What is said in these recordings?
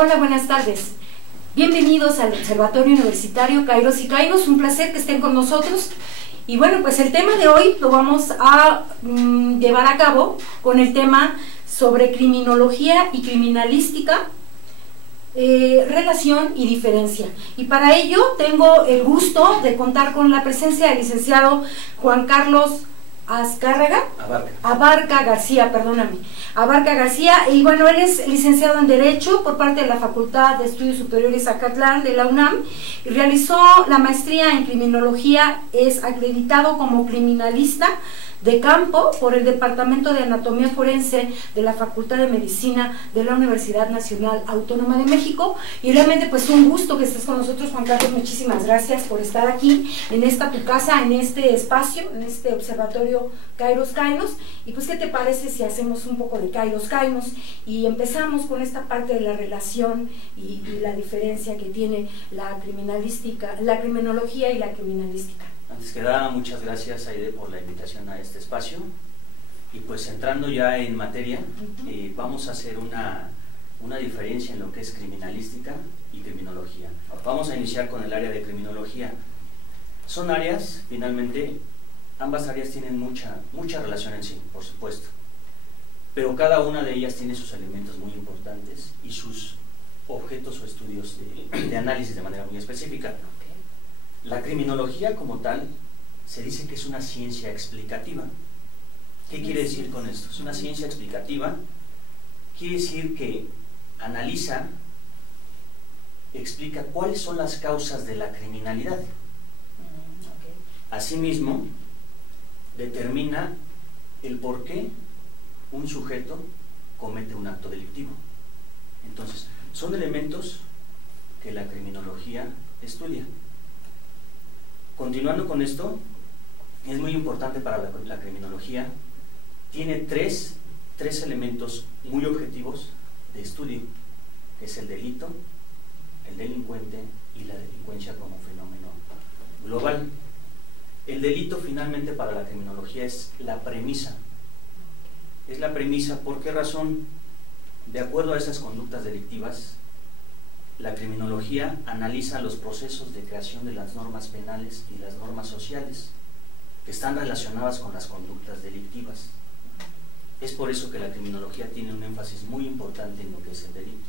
Hola, buenas tardes. Bienvenidos al Observatorio Universitario Kairos y Kairos. Un placer que estén con nosotros. Y bueno, pues el tema de hoy lo vamos a llevar a cabo con el tema sobre criminología y criminalística, relación y diferencia. Y para ello tengo el gusto de contar con la presencia del licenciado Juan Carlos Abarca García, y bueno, él es licenciado en Derecho por parte de la Facultad de Estudios Superiores Acatlán de la UNAM, y realizó la maestría en Criminología, es acreditado como criminalista de campo por el Departamento de Anatomía Forense de la Facultad de Medicina de la Universidad Nacional Autónoma de México, y realmente pues un gusto que estés con nosotros, Juan Carlos. Muchísimas gracias por estar aquí en esta tu casa, en este espacio, en este observatorio Kairos. Y pues, ¿qué te parece si hacemos un poco de Kairos y empezamos con esta parte de la relación y la diferencia que tiene la criminalística, la criminología y la criminalística? Antes que nada, muchas gracias, Aide, por la invitación a este espacio. Y pues entrando ya en materia, vamos a hacer una diferencia en lo que es criminalística y criminología. Vamos a iniciar con el área de criminología. Son áreas, finalmente, ambas áreas tienen mucha relación en sí, por supuesto, pero cada una de ellas tiene sus elementos muy importantes y sus objetos o estudios de análisis de manera muy específica. La criminología como tal se dice que es una ciencia explicativa. ¿Qué quiere decir con esto? Es una ciencia explicativa, quiere decir que analiza, explica cuáles son las causas de la criminalidad. Asimismo, determina el por qué un sujeto comete un acto delictivo. Entonces, son elementos que la criminología estudia. Continuando con esto, es muy importante para la criminología, tiene tres elementos muy objetivos de estudio, que es el delito, el delincuente y la delincuencia como fenómeno global. El delito finalmente para la criminología es la premisa. Es la premisa, ¿por qué razón? De acuerdo a esas conductas delictivas, la criminología analiza los procesos de creación de las normas penales y las normas sociales que están relacionadas con las conductas delictivas. Es por eso que la criminología tiene un énfasis muy importante en lo que es el delito.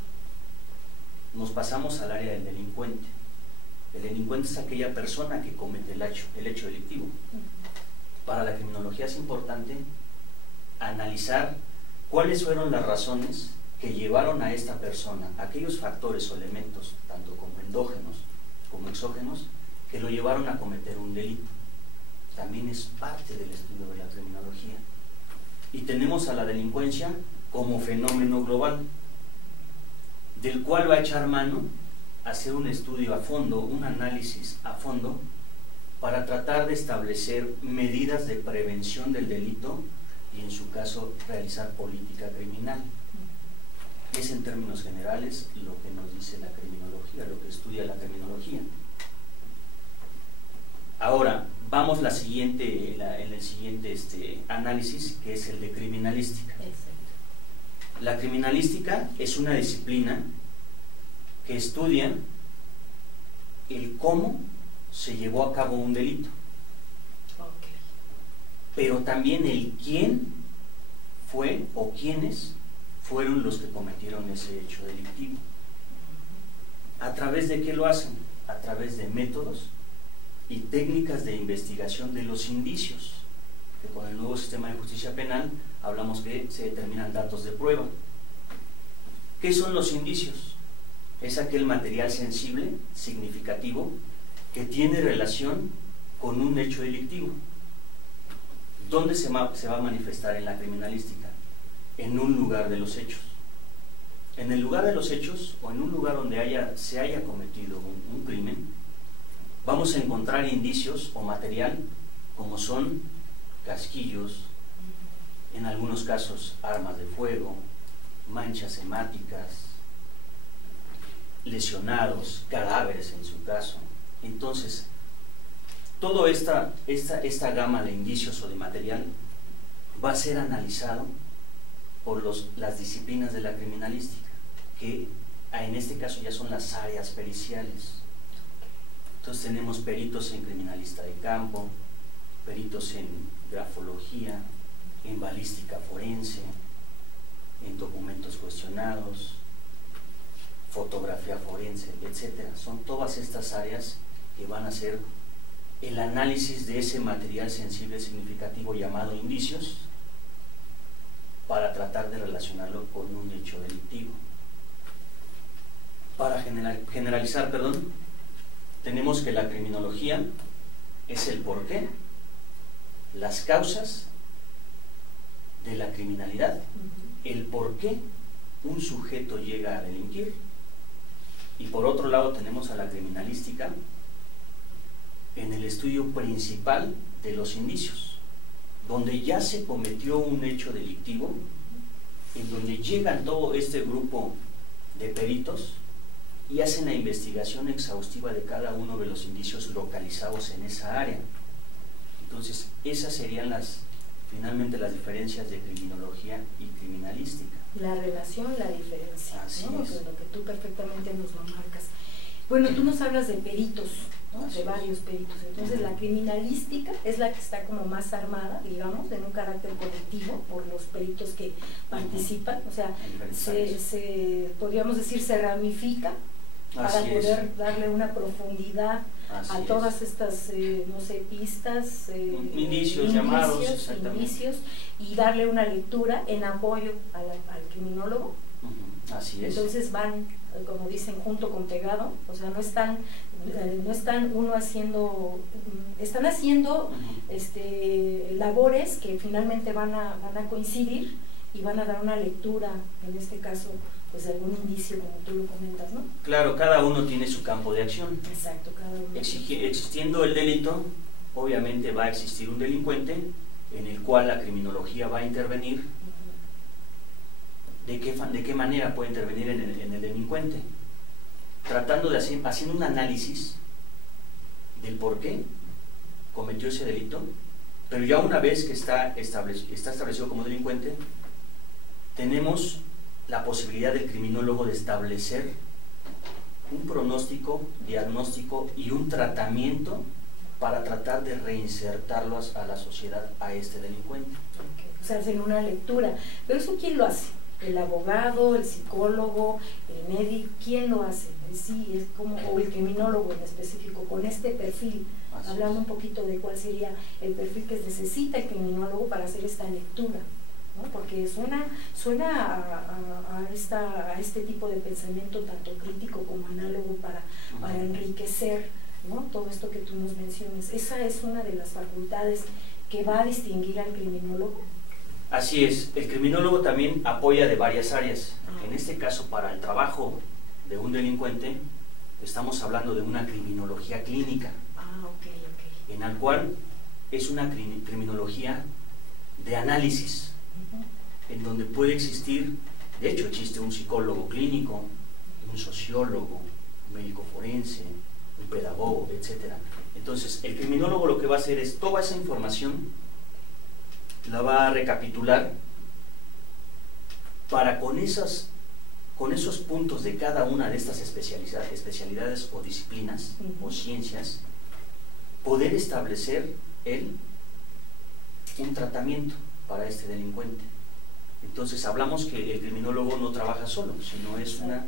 Nos pasamos al área del delincuente. El delincuente es aquella persona que comete el hecho delictivo. Para la criminología es importante analizar cuáles fueron las razones que llevaron a esta persona, aquellos factores o elementos, tanto como endógenos como exógenos, que lo llevaron a cometer un delito. También es parte del estudio de la criminología. Y tenemos a la delincuencia como fenómeno global, del cual va a echar mano a hacer un estudio a fondo, un análisis a fondo, para tratar de establecer medidas de prevención del delito y, en su caso, realizar política criminal. Es en términos generales lo que nos dice la criminología, lo que estudia la criminología. Ahora, vamos en el siguiente análisis, que es el de criminalística. La criminalística es una disciplina que estudia el cómo se llevó a cabo un delito, pero también el quién fue o quiénes fueron los que cometieron ese hecho delictivo. ¿A través de qué lo hacen? A través de métodos y técnicas de investigación de los indicios, que con el nuevo sistema de justicia penal hablamos que se determinan datos de prueba. ¿Qué son los indicios? Es aquel material sensible, significativo, que tiene relación con un hecho delictivo. ¿Dónde se va a manifestar en la criminalística? En un lugar de los hechos. En el lugar de los hechos, o en un lugar donde se haya cometido un crimen, vamos a encontrar indicios o material como son casquillos, en algunos casos armas de fuego, manchas hemáticas, lesionados, cadáveres en su caso. Entonces, toda esta gama de indicios o de material va a ser analizado por las disciplinas de la criminalística, que en este caso ya son las áreas periciales. Entonces tenemos peritos en criminalista de campo, peritos en grafología, en balística forense, en documentos cuestionados, fotografía forense, etcétera. Son todas estas áreas que van a hacer el análisis de ese material sensible significativo llamado indicios para tratar de relacionarlo con un hecho delictivo. Para generalizar, tenemos que la criminología es el porqué, las causas de la criminalidad, el por qué un sujeto llega a delinquir, y por otro lado tenemos a la criminalística en el estudio principal de los indicios, donde ya se cometió un hecho delictivo, en donde llegan todo este grupo de peritos y hacen la investigación exhaustiva de cada uno de los indicios localizados en esa área. Entonces, esas serían finalmente las diferencias de criminología y criminalística. La relación, la diferencia, Así ¿no? es. Lo que tú perfectamente nos lo marcas. Bueno, tú nos hablas de peritos, ¿no? De varios peritos. Entonces, la criminalística es la que está como más armada, digamos, en un carácter colectivo por los peritos que participan. O sea, podríamos decir, se ramifica para poder darle una profundidad a todas estas, no sé, pistas, indicios llamados, indicios, y darle una lectura en apoyo al criminólogo. Así es. Entonces van, como dicen, junto con pegado, o sea, no están uno haciendo, están haciendo labores que finalmente van a coincidir y van a dar una lectura, en este caso, pues de algún indicio, como tú lo comentas, ¿no? Claro, cada uno tiene su campo de acción. Exacto, cada uno. Existiendo el delito, obviamente va a existir un delincuente en el cual la criminología va a intervenir. ¿De qué manera puede intervenir en el delincuente? Tratando de haciendo un análisis del por qué cometió ese delito, pero ya una vez que está establecido como delincuente, tenemos la posibilidad del criminólogo de establecer un pronóstico, diagnóstico y un tratamiento para tratar de reinsertarlo a la sociedad, a este delincuente. O sea, hacen una lectura. ¿Pero eso quién lo hace? ¿El abogado, el psicólogo, el médico? ¿Quién lo hace? Sí, es como, o el criminólogo en específico, con este perfil. Hablando un poquito de cuál sería el perfil que necesita el criminólogo para hacer esta lectura, ¿no? Porque suena a este tipo de pensamiento tanto crítico como análogo para enriquecer, ¿no? Todo esto que tú nos mencionas. Esa es una de las facultades que va a distinguir al criminólogo. Así es, el criminólogo también apoya de varias áreas. En este caso, para el trabajo de un delincuente, estamos hablando de una criminología clínica, en la cual es una criminología de análisis, en donde puede existir, de hecho existe un psicólogo clínico, un sociólogo, un médico forense, un pedagogo, etc. Entonces, el criminólogo lo que va a hacer es toda esa información la va a recapitular para con esos puntos de cada una de estas especialidades o disciplinas o ciencias, poder establecer un tratamiento para este delincuente. Entonces hablamos que el criminólogo no trabaja solo, sino es una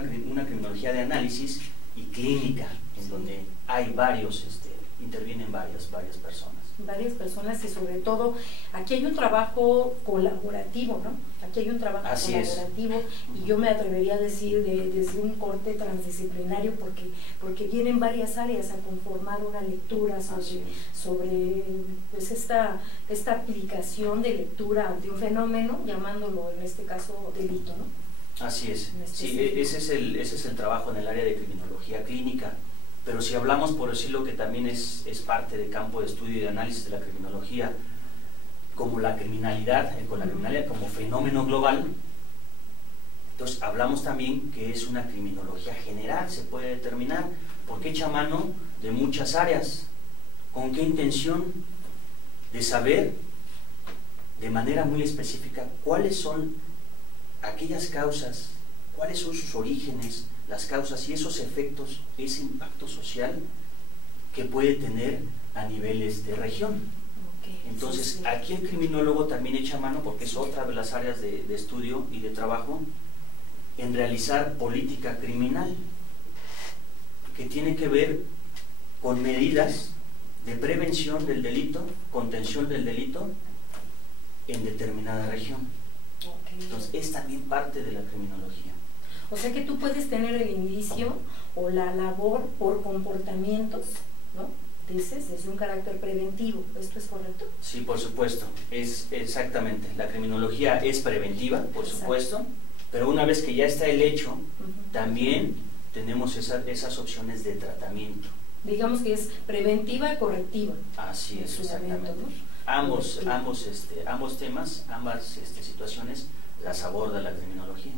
criminología de análisis y clínica, en donde hay intervienen varias personas. Varias personas, y sobre todo aquí hay un trabajo colaborativo, ¿no? Aquí hay un trabajo colaborativo, y yo me atrevería a decir desde un corte transdisciplinario, porque vienen varias áreas a conformar una lectura sobre pues esta aplicación de lectura ante un fenómeno, llamándolo en este caso delito, ¿no? Así es, sí, ese es el trabajo en el área de criminología clínica. Pero si hablamos, por decirlo, que también es parte del campo de estudio y de análisis de la criminología, como la criminalidad, como fenómeno global, entonces hablamos también que es una criminología general, se puede determinar, porque echa mano de muchas áreas. ¿Con qué intención? De saber de manera muy específica cuáles son aquellas causas cuáles son sus orígenes, las causas y esos efectos, ese impacto social que puede tener a nivel región. Entonces, aquí el criminólogo también echa mano, porque es otra de las áreas de estudio y de trabajo, en realizar política criminal, que tiene que ver con medidas de prevención del delito, contención del delito en determinada región. Entonces, es también parte de la criminología. O sea que tú puedes tener el indicio o la labor por comportamientos, ¿no? Dices, es un carácter preventivo. ¿Esto es correcto? Sí, por supuesto, es exactamente. La criminología es preventiva, por supuesto, pero una vez que ya está el hecho, también tenemos esas opciones de tratamiento. Digamos que es preventiva y correctiva. Así es, exactamente. ¿No? Ambos temas, ambas situaciones las aborda la criminología.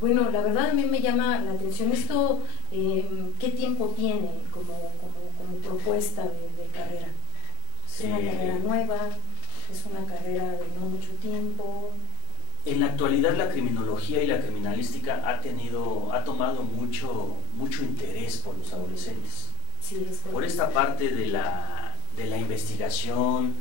Bueno, la verdad a mí me llama la atención esto, ¿qué tiempo tiene como propuesta de carrera? ¿Es una carrera nueva? ¿Es una carrera de no mucho tiempo? En la actualidad la criminología y la criminalística ha tomado mucho interés por los adolescentes. Sí, es por esta parte de la investigación,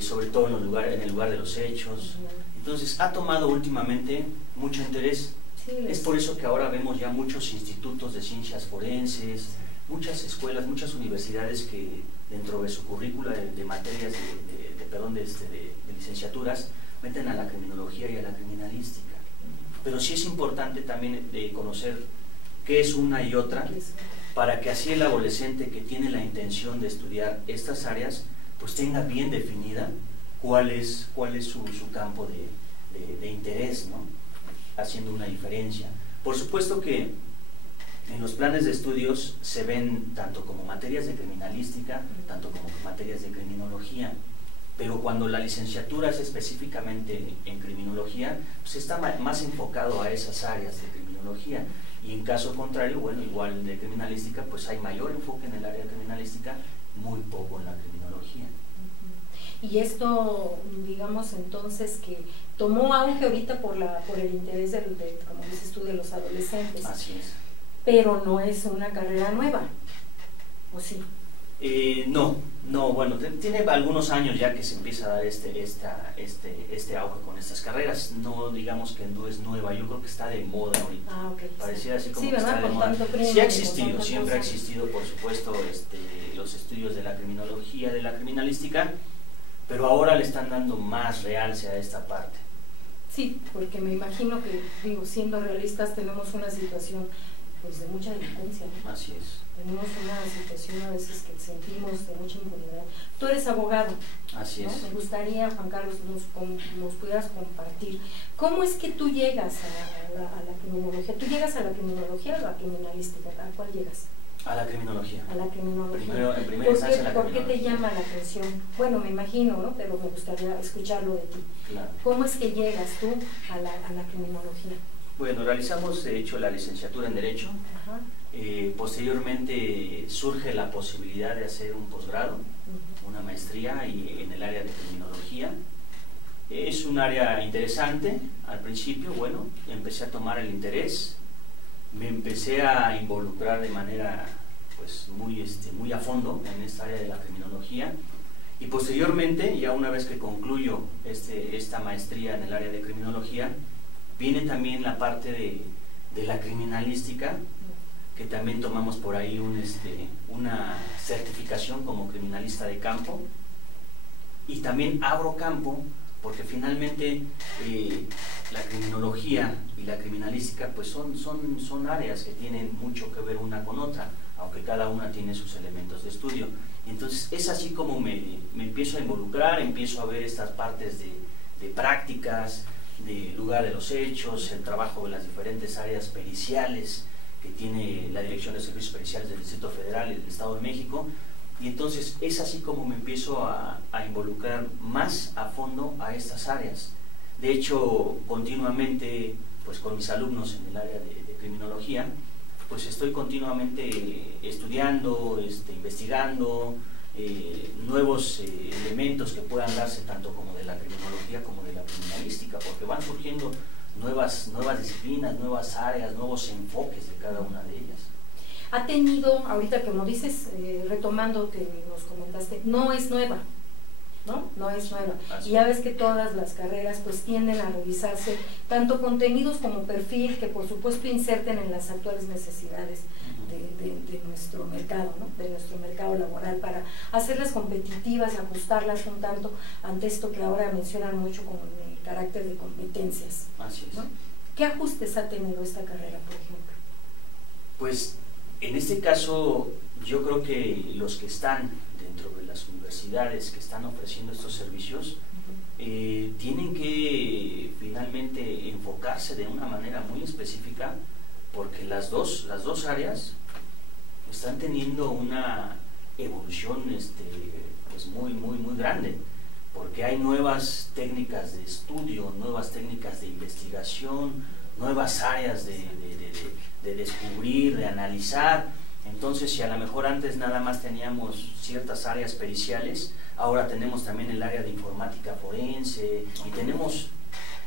sobre todo en el lugar de los hechos. Entonces ha tomado últimamente mucho interés. Sí, es por eso que ahora vemos ya muchos institutos de ciencias forenses, muchas escuelas, muchas universidades que dentro de su currícula de materias de licenciaturas meten a la criminología y a la criminalística. Pero sí es importante también conocer qué es una y otra, para que así el adolescente que tiene la intención de estudiar estas áreas pues tenga bien definida cuál es su campo de interés, ¿no? Haciendo una diferencia. Por supuesto que en los planes de estudios se ven tanto como materias de criminalística, tanto como materias de criminología, pero cuando la licenciatura es específicamente en criminología, pues está más enfocado a esas áreas de criminología, y en caso contrario, bueno, igual de criminalística, pues hay mayor enfoque en el área de criminalística, muy poco en la criminología. Y esto, digamos entonces, que tomó auge ahorita por el interés como dices tú, de los adolescentes. Así es. Pero no es una carrera nueva, ¿o sí? No, bueno, tiene algunos años ya que se empieza a dar este auge con estas carreras. No digamos que no es nueva, yo creo que está de moda ahorita. Ah, okay. Pareciera así como sí, que ¿verdad? está de moda. Prima, sí ha existido, siempre ha existido, por supuesto, los estudios de la criminología, de la criminalística, pero ahora le están dando más realce a esta parte. Sí, porque me imagino que, siendo realistas, tenemos una situación pues de mucha delincuencia, ¿no? Así es. Tenemos una situación a veces que sentimos de mucha impunidad. Tú eres abogado. Así es. ¿No? Me gustaría, Juan Carlos, nos pudieras compartir cómo es que tú llegas a la criminología. ¿Tú llegas a la criminología o a la criminalística? ¿A cuál llegas? A la criminología. A la criminología. En primera instancia la criminología. ¿Por qué te llama la atención? Bueno, me imagino, ¿no? Pero me gustaría escucharlo de ti. Claro. ¿Cómo es que llegas tú a la criminología? Bueno, realizamos de hecho la licenciatura en Derecho. Ajá. Posteriormente surge la posibilidad de hacer un posgrado, una maestría en el área de criminología. Es un área interesante. Al principio, bueno, empecé a tomar el interés, me empecé a involucrar de manera pues muy a fondo en esta área de la criminología, y posteriormente, ya una vez que concluyo esta maestría en el área de criminología, viene también la parte de la criminalística, que también tomamos por ahí una certificación como criminalista de campo, y también abro campo porque finalmente la criminología y la criminalística pues son áreas que tienen mucho que ver una con otra, aunque cada una tiene sus elementos de estudio. Entonces es así como me empiezo a involucrar, empiezo a ver estas partes de prácticas, del lugar de los hechos, el trabajo de las diferentes áreas periciales que tiene la Dirección de Servicios Periciales del Distrito Federal y del Estado de México, y entonces es así como me empiezo a involucrar más a fondo a estas áreas. De hecho, continuamente, pues con mis alumnos en el área de criminología, pues estoy continuamente estudiando, investigando nuevos elementos que puedan darse tanto como de la criminología como de la criminalística, porque van surgiendo nuevas disciplinas, nuevas áreas, nuevos enfoques de cada una de ellas. Ha tenido, ahorita que como dices, retomando que nos comentaste, no es nueva, ¿no? No es nueva. Así. Y ya ves que todas las carreras pues tienden a revisarse tanto contenidos como perfil, que por supuesto inserten en las actuales necesidades de nuestro mercado, ¿no? De nuestro mercado laboral, para hacerlas competitivas, ajustarlas un tanto ante esto que ahora mencionan mucho como el carácter de competencias. Así es. ¿No? ¿Qué ajustes ha tenido esta carrera, por ejemplo? Pues en este caso yo creo que los que están dentro de las universidades que están ofreciendo estos servicios tienen que finalmente enfocarse de una manera muy específica, porque las dos áreas están teniendo una evolución pues muy grande, porque hay nuevas técnicas de estudio, nuevas técnicas de investigación, nuevas áreas de descubrir, de analizar. Entonces, si a lo mejor antes nada más teníamos ciertas áreas periciales, ahora tenemos también el área de informática forense y tenemos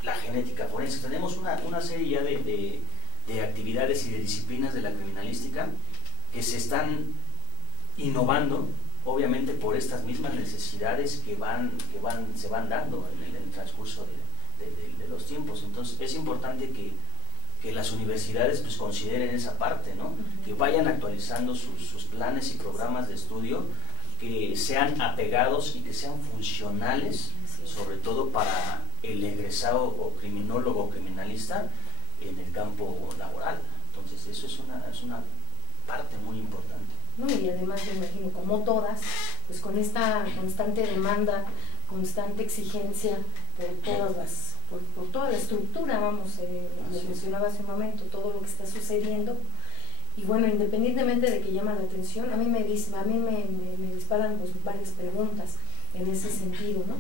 la genética forense, tenemos una serie ya de actividades y de disciplinas de la criminalística que se están innovando, obviamente por estas mismas necesidades que se van dando en el transcurso de los tiempos. Entonces es importante que las universidades pues consideren esa parte, ¿no? Que vayan actualizando sus planes y programas de estudio, que sean apegados y que sean funcionales, sobre todo para el egresado o criminólogo o criminalista en el campo laboral. Entonces eso es una parte muy importante. No, y además me imagino, como todas, pues con esta constante demanda, constante exigencia por toda la estructura, vamos, lo mencionaba hace un momento, todo lo que está sucediendo. Y bueno, independientemente de que llama la atención, a mí me disparan pues varias preguntas en ese sentido, ¿no?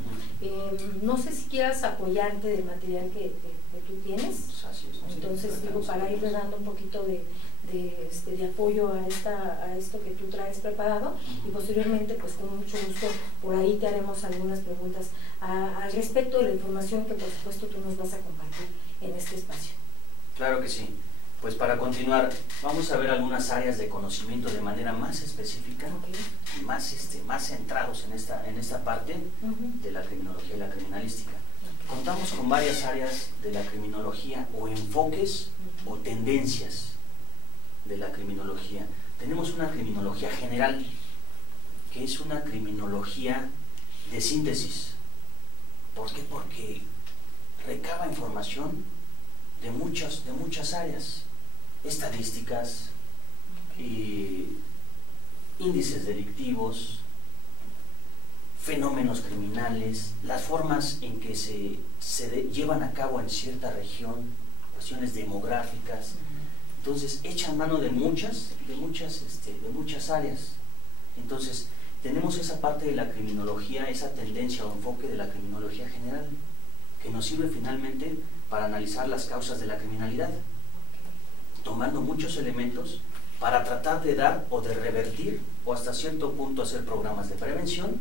No sé si quieras apoyarte del material que tú tienes. Así es, entonces digo, para irle dando un poquito de apoyo a esto que tú traes preparado, y posteriormente pues con mucho gusto por ahí te haremos algunas preguntas al respecto de la información que por supuesto tú nos vas a compartir en este espacio. Claro que sí. Pues para continuar, vamos a ver algunas áreas de conocimiento de manera más específica, y más centrados en esta parte de la criminología y la criminalística. Contamos con varias áreas de la criminología, o enfoques o tendencias de la criminología. Tenemos una criminología general, que es una criminología de síntesis. ¿Por qué? Porque recaba información de muchas áreas, estadísticas, índices delictivos, fenómenos criminales, las formas en que se llevan a cabo en cierta región, cuestiones demográficas. Entonces echan mano de muchas áreas. Entonces tenemos esa parte de la criminología, esa tendencia o enfoque de la criminología general, que nos sirve finalmente para analizar las causas de la criminalidad, tomando muchos elementos para tratar de dar o de revertir, o hasta cierto punto hacer programas de prevención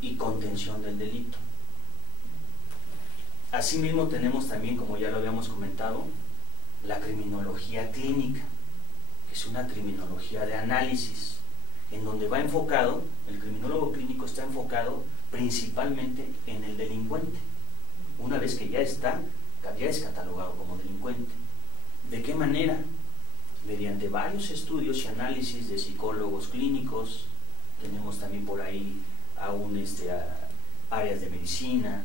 y contención del delito. Asimismo tenemos también, como ya lo habíamos comentado, la criminología clínica, que es una criminología de análisis, en donde va enfocado, el criminólogo clínico está enfocado principalmente en el delincuente, una vez que ya es catalogado como delincuente. ¿De qué manera? Mediante varios estudios y análisis de psicólogos clínicos. Tenemos también por ahí áreas de medicina,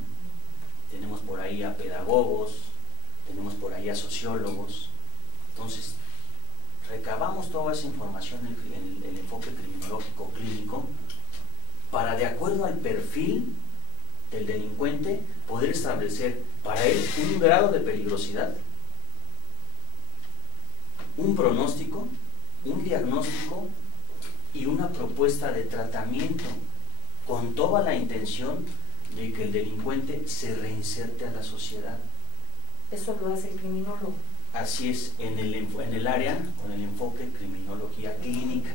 tenemos por ahí a pedagogos, tenemos por ahí a sociólogos. Entonces recabamos toda esa información en el enfoque criminológico clínico, para, de acuerdo al perfil del delincuente, poder establecer para él un grado de peligrosidad, un pronóstico, un diagnóstico y una propuesta de tratamiento, con toda la intención de que el delincuente se reinserte a la sociedad. Eso lo hace el criminólogo. Así es, en el área, con el enfoque criminología clínica.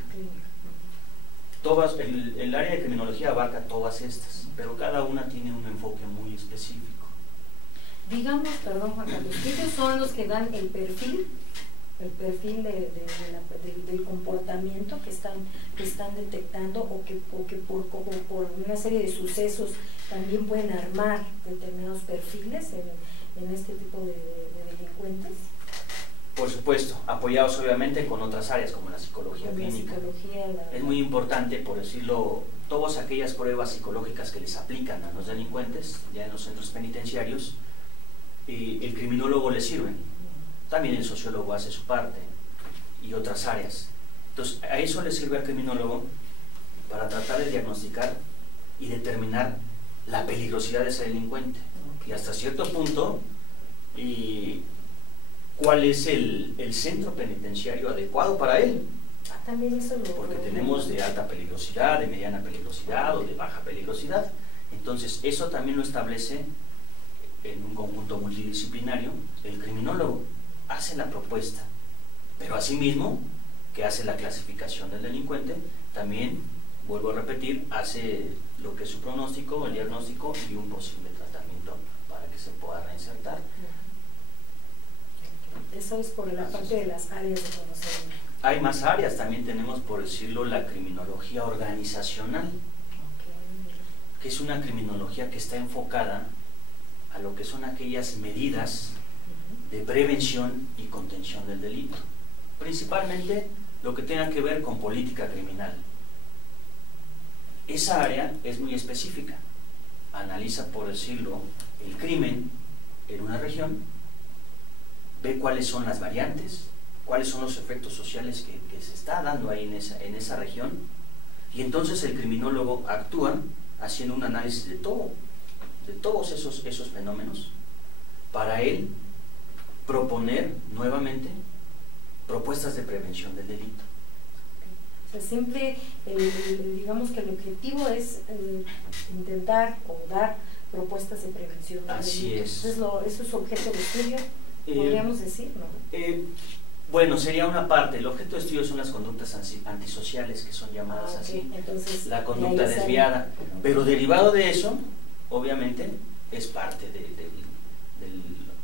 El área de criminología abarca todas estas, pero cada una tiene un enfoque muy específico. Digamos, perdón Juan Carlos, ellos son los que dan el perfil del comportamiento que están detectando o que por una serie de sucesos también pueden armar determinados perfiles en este tipo de delincuentes. Por supuesto, apoyados obviamente con otras áreas como la psicología clínica. Es muy importante, por decirlo, todas aquellas pruebas psicológicas que les aplican a los delincuentes ya en los centros penitenciarios, el criminólogo les sirve. También el sociólogo hace su parte y otras áreas. Entonces, a eso le sirve al criminólogo para tratar de diagnosticar y determinar la peligrosidad de ese delincuente. Y hasta cierto punto, cuál es el centro penitenciario adecuado para él. También eso porque tenemos de alta peligrosidad, de mediana peligrosidad o de baja peligrosidad. Entonces, eso también lo establece en un conjunto multidisciplinario el criminólogo. Hace la propuesta, pero asimismo que hace la clasificación del delincuente, también, vuelvo a repetir, hace lo que es su pronóstico, el diagnóstico y un posible tratamiento para que se pueda reinsertar. Eso es por la parte de las áreas de conocimiento. Hay más áreas, también tenemos, por decirlo, la criminología organizacional, que es una criminología que está enfocada a lo que son aquellas medidas de prevención y contención del delito, principalmente lo que tenga que ver con política criminal. Esa área es muy específica, analiza, por decirlo, el crimen en una región, ve cuáles son las variantes, cuáles son los efectos sociales que se está dando ahí en esa región, y entonces el criminólogo actúa haciendo un análisis de todos esos fenómenos, para él proponer nuevamente propuestas de prevención del delito. O sea, siempre, digamos que el objetivo es intentar o dar propuestas de prevención del Así delito. es. Eso es su objeto de estudio, podríamos decir, ¿no? Bueno, sería una parte. El objeto de estudio son las conductas antisociales, que son llamadas así. Entonces, la conducta desviada. Pero derivado de eso, obviamente, es parte del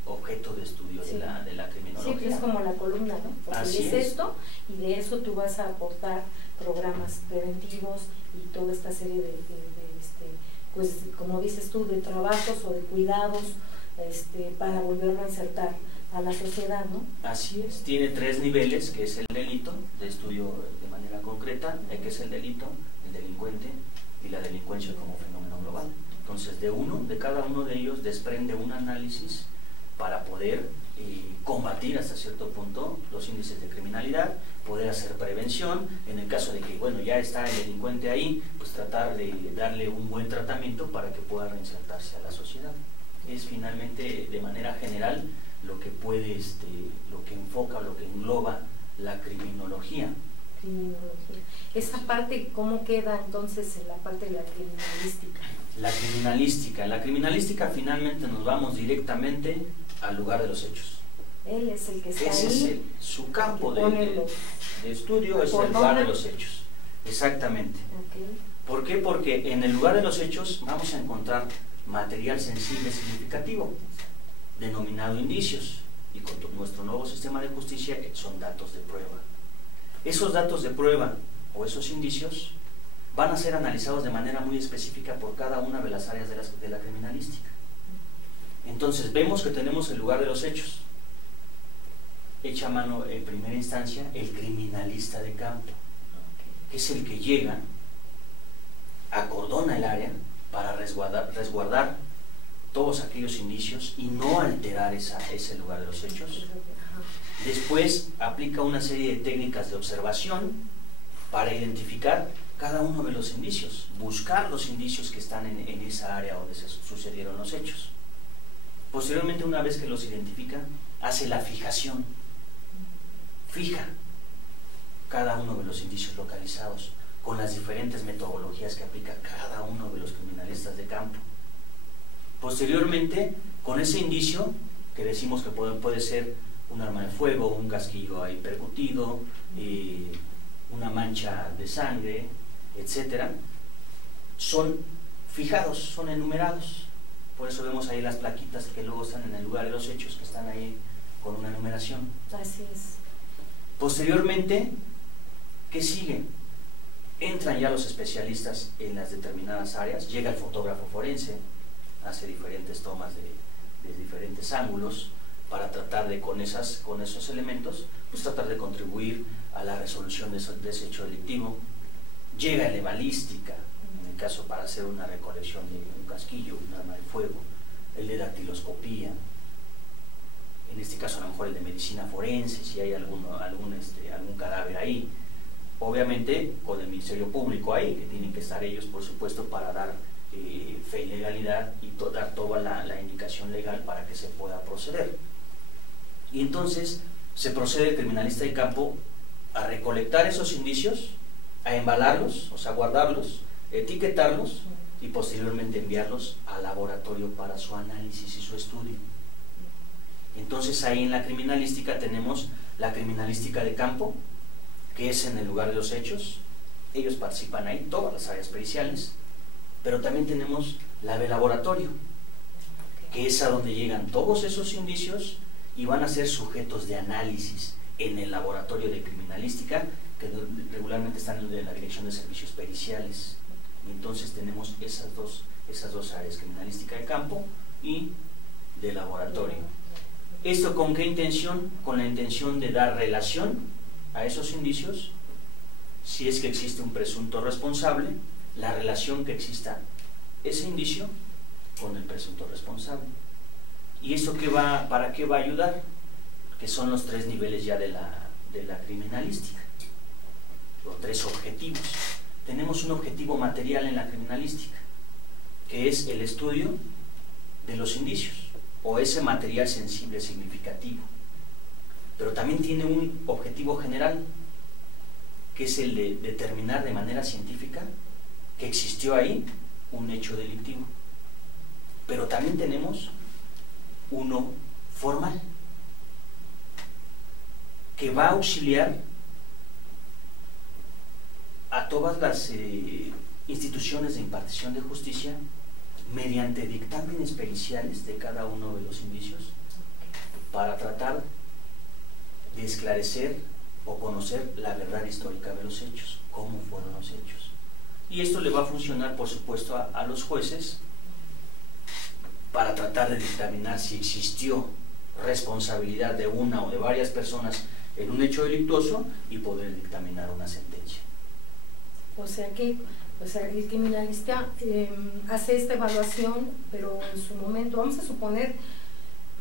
objeto de estudio de la criminología. Sí, es como la columna, ¿no? Porque Así es esto, y de eso tú vas a aportar programas preventivos y toda esta serie de pues, como dices tú, de trabajos o de cuidados para volverlo a insertar a la sociedad, ¿no? Así es, tiene 3 niveles, que es el delito, de estudio de manera concreta, que es el delito, el delincuente y la delincuencia como fenómeno global. Entonces, de cada uno de ellos desprende un análisis para poder combatir hasta cierto punto los índices de criminalidad, poder hacer prevención, en el caso de que, bueno, ya está el delincuente ahí, pues tratar de darle un buen tratamiento para que pueda reinsertarse a la sociedad. Es finalmente, de manera general, lo que puede, lo que enfoca, lo que engloba la criminología. Esa parte, ¿cómo queda entonces en la parte de la criminalística? La criminalística finalmente nos vamos directamente al lugar de los hechos. Él es el que está Ese ahí. Es su campo de estudio, es el lugar de los hechos. Exactamente. ¿Por qué? Porque en el lugar de los hechos vamos a encontrar material sensible significativo, denominado indicios, y con nuestro nuevo sistema de justicia son datos de prueba. Esos datos de prueba o esos indicios van a ser analizados de manera muy específica por cada una de las áreas de la criminalística. Entonces vemos que tenemos el lugar de los hechos, echa mano en primera instancia el criminalista de campo, que es el que llega, acordona el área para resguardar todos aquellos indicios y no alterar ese lugar de los hechos. Después aplica una serie de técnicas de observación para identificar cada uno de los indicios, buscar los indicios que están en esa área donde se sucedieron los hechos. Posteriormente, una vez que los identifica, hace la fijación, fija cada uno de los indicios localizados con las diferentes metodologías que aplica cada uno de los criminalistas de campo. Posteriormente, con ese indicio, que decimos que puede ser un arma de fuego, un casquillo ahí percutido, una mancha de sangre, etcétera, son fijados, son enumerados. Por eso vemos ahí las plaquitas que luego están en el lugar de los hechos, que están ahí con una numeración. Así es. Posteriormente, ¿qué sigue? Entran ya los especialistas en las determinadas áreas, llega el fotógrafo forense, hace diferentes tomas de diferentes ángulos para tratar de, con esos elementos, pues tratar de contribuir a la resolución de ese hecho delictivo. Llega el de balística, en el caso para hacer una recolección de un casquillo, un arma de fuego, el de dactiloscopía, en este caso a lo mejor el de medicina forense, si hay algún cadáver ahí, obviamente con el Ministerio Público ahí, que tienen que estar ellos por supuesto para dar fe y legalidad y dar toda la indicación legal para que se pueda proceder. Y entonces se procede el criminalista de campo a recolectar esos indicios, a embalarlos, o sea, guardarlos, etiquetarlos y posteriormente enviarlos al laboratorio para su análisis y su estudio. Entonces ahí en la criminalística tenemos la criminalística de campo, que es en el lugar de los hechos. Ellos participan ahí, todas las áreas periciales, pero también tenemos la de laboratorio, que es a donde llegan todos esos indicios y van a ser sujetos de análisis en el laboratorio de criminalística, que regularmente están en la Dirección de Servicios Periciales. Y entonces tenemos esas dos áreas, criminalística de campo y de laboratorio. ¿Esto con qué intención? Con la intención de dar relación a esos indicios, si es que existe un presunto responsable, la relación que exista ese indicio con el presunto responsable. ¿Y esto para qué va a ayudar? Que son los 3 niveles ya de la criminalística, los 3 objetivos. Tenemos un objetivo material en la criminalística, que es el estudio de los indicios, o ese material sensible significativo. Pero también tiene un objetivo general, que es el de determinar de manera científica que existió ahí un hecho delictivo. Pero también tenemos uno formal, que va a auxiliar a todas las instituciones de impartición de justicia mediante dictámenes periciales de cada uno de los indicios para tratar de esclarecer o conocer la verdad histórica de los hechos, cómo fueron los hechos. Y esto le va a funcionar, por supuesto, a los jueces para tratar de dictaminar si existió responsabilidad de una o de varias personas en un hecho delictuoso y poder dictaminar una sentencia. O sea que el criminalista hace esta evaluación, pero en su momento, vamos a suponer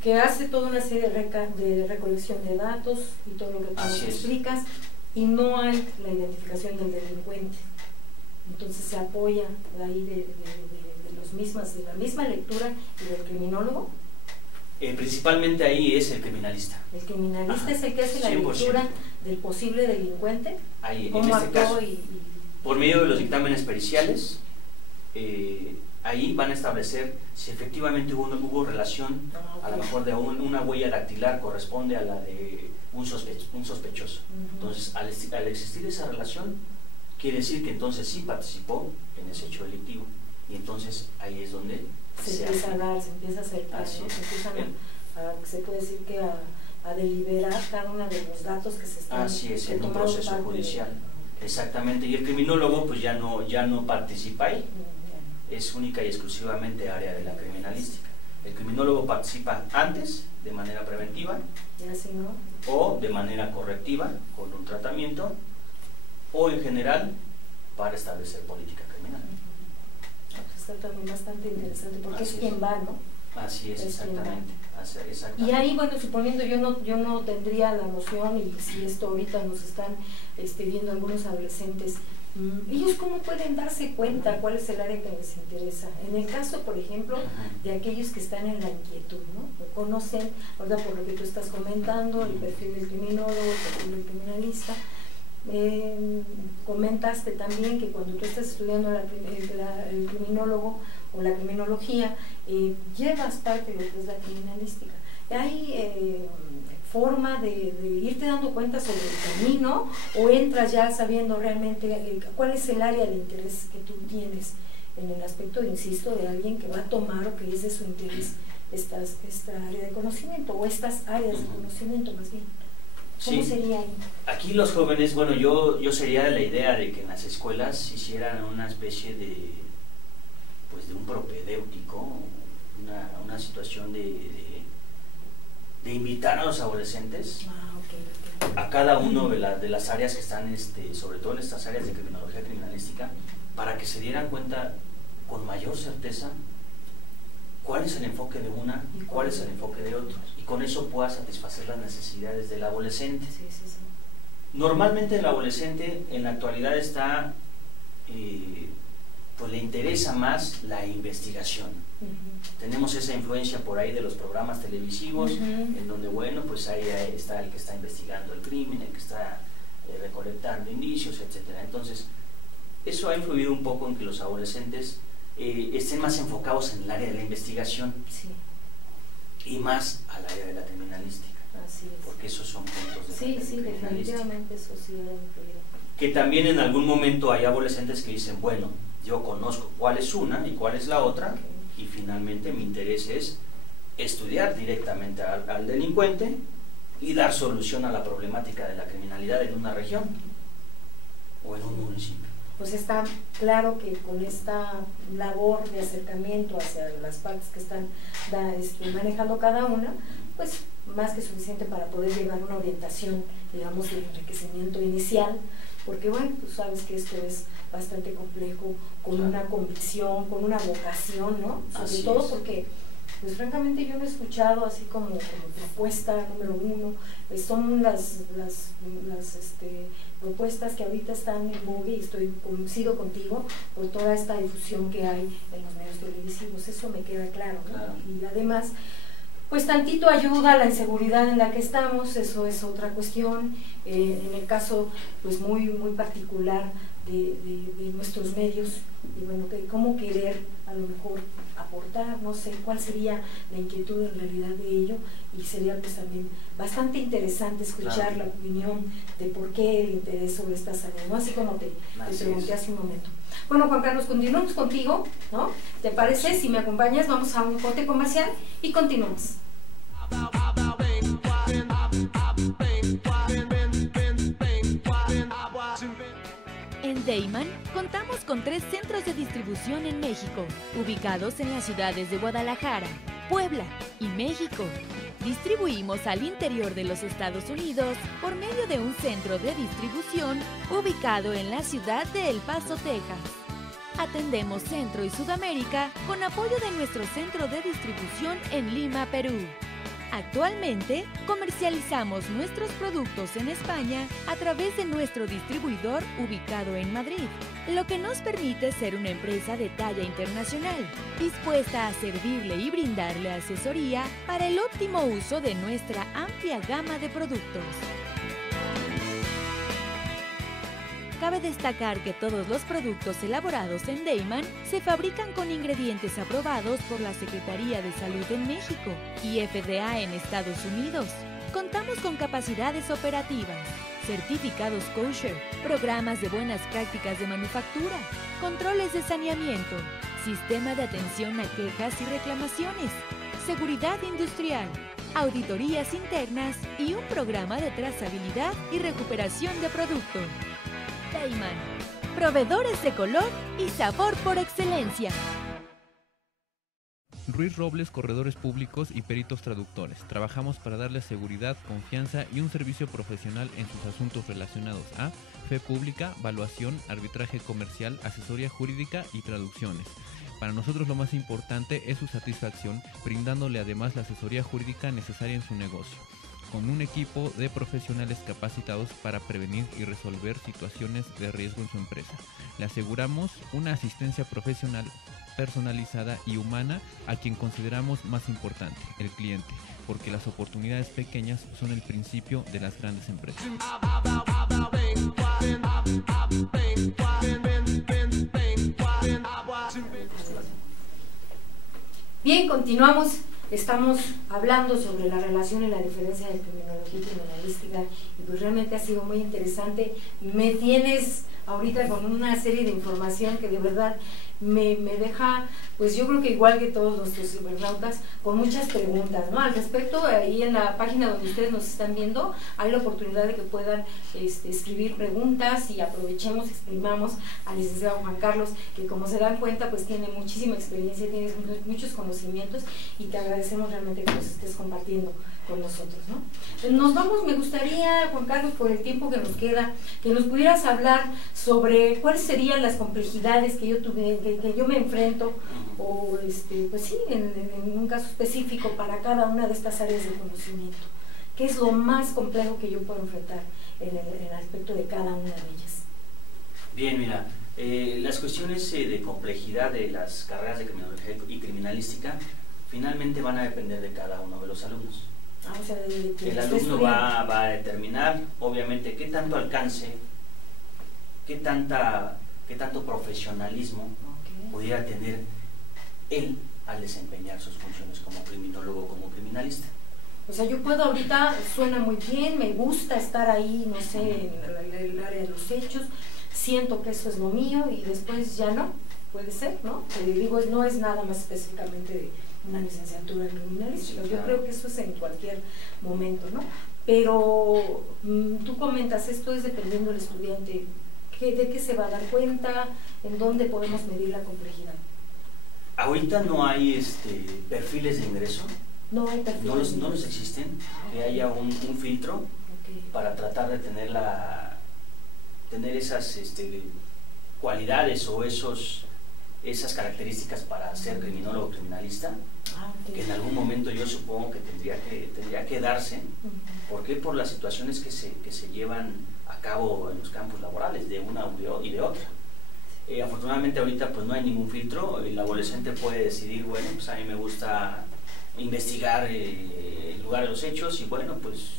que hace toda una serie de recolección de datos y todo lo que tú nos explicas, y no hay la identificación del delincuente. Entonces se apoya de ahí de la misma lectura y del criminólogo. Principalmente ahí es el criminalista. El criminalista es el que hace la 100%. lectura del posible delincuente, ahí, cómo en este actuó caso, por medio de los dictámenes periciales, ahí van a establecer si efectivamente hubo relación, a lo mejor de una huella dactilar corresponde a la de un sospechoso. Entonces, al existir esa relación, quiere decir que entonces sí participó en ese hecho delictivo. Y entonces ahí es donde se empieza a acercar, ¿no? Se empiezan se puede decir que a deliberar cada uno de los datos que se están. Así es, en un proceso judicial. Exactamente, y el criminólogo pues ya no participa ahí, es única y exclusivamente área de la criminalística. El criminólogo participa antes, de manera preventiva, o de manera correctiva, con un tratamiento, o en general, para establecer política criminal. Está también bastante interesante, porque es quien va, ¿no? Así es, exactamente. Y ahí, bueno, suponiendo yo no tendría la noción, y si esto ahorita nos están viendo algunos adolescentes, ¿ellos cómo pueden darse cuenta cuál es el área que les interesa? En el caso, por ejemplo, de aquellos que están en la inquietud, ¿no? Conocen, ¿verdad? Por lo que tú estás comentando, el perfil del criminólogo, el perfil del criminalista. Comentaste también que cuando tú estás estudiando el criminólogo o la criminología, llevas parte de lo que es la criminalística. ¿Hay forma de irte dando cuenta sobre el camino, o entras ya sabiendo realmente cuál es el área de interés que tú tienes en el aspecto, insisto, de alguien que va a tomar o que es de su interés esta área de conocimiento, o estas áreas de conocimiento más bien. ¿Cómo sería ahí? Aquí los jóvenes, bueno, yo sería de la idea de que en las escuelas hicieran una especie de, pues, de un propedéutico, una situación de invitar a los adolescentes a cada uno de las áreas que están, sobre todo en estas áreas de criminología criminalística, para que se dieran cuenta con mayor certeza cuál es el enfoque de una y cuál es el enfoque de otro, y con eso pueda satisfacer las necesidades del adolescente. Sí. Normalmente el adolescente en la actualidad está, pues le interesa más la investigación. Tenemos esa influencia por ahí de los programas televisivos, en donde, bueno, pues ahí está el que está investigando el crimen, el que está recolectando indicios, etcétera. Entonces, eso ha influido un poco en que los adolescentes estén más enfocados en el área de la investigación, y más al área de la criminalística. Así es. Porque esos son puntos de Sí, definitivamente eso sí ha influido. Que también en algún momento hay adolescentes que dicen, bueno, yo conozco cuál es una y cuál es la otra, y finalmente mi interés es estudiar directamente al delincuente y dar solución a la problemática de la criminalidad en una región o en un municipio. Pues está claro que con esta labor de acercamiento hacia las partes que están manejando cada una, pues más que suficiente para poder llevar una orientación, digamos, de enriquecimiento inicial, porque bueno, tú sabes que esto es bastante complejo, con una convicción, con una vocación, ¿no? Sobre todo porque, pues francamente yo no he escuchado así como propuesta número uno, pues son las propuestas que ahorita están en boga, y coincido contigo por toda esta difusión que hay en los medios televisivos, eso me queda claro, ¿no? Claro. Y además, pues tantito ayuda a la inseguridad en la que estamos, eso es otra cuestión, en el caso pues muy particular de nuestros medios, y bueno, cómo querer a lo mejor aportar, no sé cuál sería la inquietud en realidad de ello, y sería pues también bastante interesante escuchar la opinión de por qué el interés sobre estas áreas, ¿no? Así como te pregunté hace un momento. Bueno, Juan Carlos, continuamos contigo, ¿no? ¿Te parece? Si me acompañas, vamos a un corte comercial y continuamos. En Deiman contamos con 3 centros de distribución en México, ubicados en las ciudades de Guadalajara, Puebla y México. Distribuimos al interior de los Estados Unidos por medio de un centro de distribución ubicado en la ciudad de El Paso, Texas. Atendemos Centro y Sudamérica con apoyo de nuestro centro de distribución en Lima, Perú. Actualmente, comercializamos nuestros productos en España a través de nuestro distribuidor ubicado en Madrid, lo que nos permite ser una empresa de talla internacional, dispuesta a servirle y brindarle asesoría para el óptimo uso de nuestra amplia gama de productos. Cabe destacar que todos los productos elaborados en Deiman se fabrican con ingredientes aprobados por la Secretaría de Salud en México y FDA en Estados Unidos. Contamos con capacidades operativas, certificados kosher, programas de buenas prácticas de manufactura, controles de saneamiento, sistema de atención a quejas y reclamaciones, seguridad industrial, auditorías internas y un programa de trazabilidad y recuperación de producto. Deiman, proveedores de color y sabor por excelencia. Ruiz Robles, corredores públicos y peritos traductores. Trabajamos para darles seguridad, confianza y un servicio profesional en sus asuntos relacionados a fe pública, valuación, arbitraje comercial, asesoría jurídica y traducciones. Para nosotros lo más importante es su satisfacción, brindándole además la asesoría jurídica necesaria en su negocio, con un equipo de profesionales capacitados para prevenir y resolver situaciones de riesgo en su empresa. Le aseguramos una asistencia profesional personalizada y humana a quien consideramos más importante, el cliente, porque las oportunidades pequeñas son el principio de las grandes empresas. Bien, continuamos. Estamos hablando sobre la relación y la diferencia de criminología y criminalística, y pues realmente ha sido muy interesante. Me tienes ahorita con una serie de información que de verdad me deja, pues yo creo que igual que todos nuestros cibernautas, con muchas preguntas, ¿no? Al respecto, ahí en la página donde ustedes nos están viendo, hay la oportunidad de que puedan escribir preguntas y aprovechemos, exprimamos al licenciado Juan Carlos, que como se dan cuenta, pues tiene muchísima experiencia, tiene muchos conocimientos y te agradecemos realmente que nos estés compartiendo con nosotros, ¿no? Nos vamos, me gustaría, Juan Carlos, por el tiempo que nos queda, que nos pudieras hablar sobre cuáles serían las complejidades que yo tuve, que yo me enfrento, o pues sí, en un caso específico para cada una de estas áreas de conocimiento. ¿Qué es lo más complejo que yo puedo enfrentar en el aspecto de cada una de ellas? Bien, mira, las cuestiones de complejidad de las carreras de criminología y criminalística finalmente van a depender de cada uno de los alumnos. O sea, el alumno va a determinar, obviamente, qué tanto alcance, qué tanto profesionalismo pudiera tener él al desempeñar sus funciones como criminólogo o como criminalista. O sea, yo puedo ahorita, suena muy bien, me gusta estar ahí, no sé, en el área de los hechos, siento que eso es lo mío y después ya no, puede ser, ¿no? Pero digo, no es nada más específicamente de una licenciatura en criminalística, yo creo que eso es en cualquier momento, ¿no? Pero tú comentas, esto es dependiendo del estudiante, ¿de qué se va a dar cuenta? ¿En dónde podemos medir la complejidad? Ahorita no hay perfiles de ingreso, no hay perfiles no los existen, que haya un filtro para tratar de tener esas cualidades o esas características para ser criminólogo o criminalista, que en algún momento yo supongo que tendría que darse. ¿Por qué? Por las situaciones que se llevan a cabo en los campos laborales de una y de otra. Afortunadamente ahorita pues no hay ningún filtro, el adolescente puede decidir, bueno, pues a mí me gusta investigar el lugar de los hechos y bueno, pues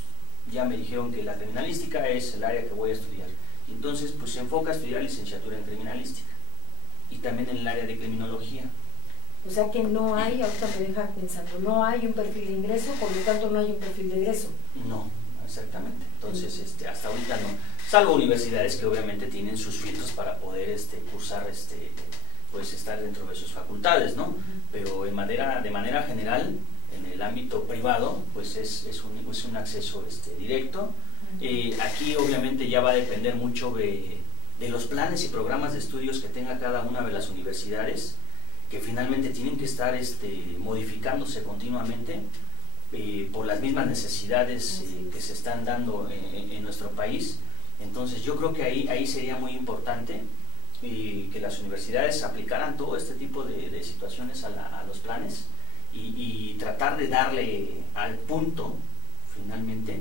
ya me dijeron que la criminalística es el área que voy a estudiar. Entonces pues se enfoca a estudiar licenciatura en criminalística y también en el área de criminología. O sea que no hay, ahorita me deja pensando, no hay un perfil de ingreso, por lo tanto no hay un perfil de egreso. No, exactamente. Entonces hasta ahorita no, salvo universidades que obviamente tienen sus filtros para poder cursar, pues estar dentro de sus facultades, ¿no? Pero de manera general, en el ámbito privado, pues es un acceso directo. Aquí obviamente ya va a depender mucho de los planes y programas de estudios que tenga cada una de las universidades, que finalmente tienen que estar modificándose continuamente por las mismas necesidades que se están dando en nuestro país. Entonces yo creo que ahí sería muy importante que las universidades aplicaran todo este tipo de situaciones a los planes y tratar de darle al punto finalmente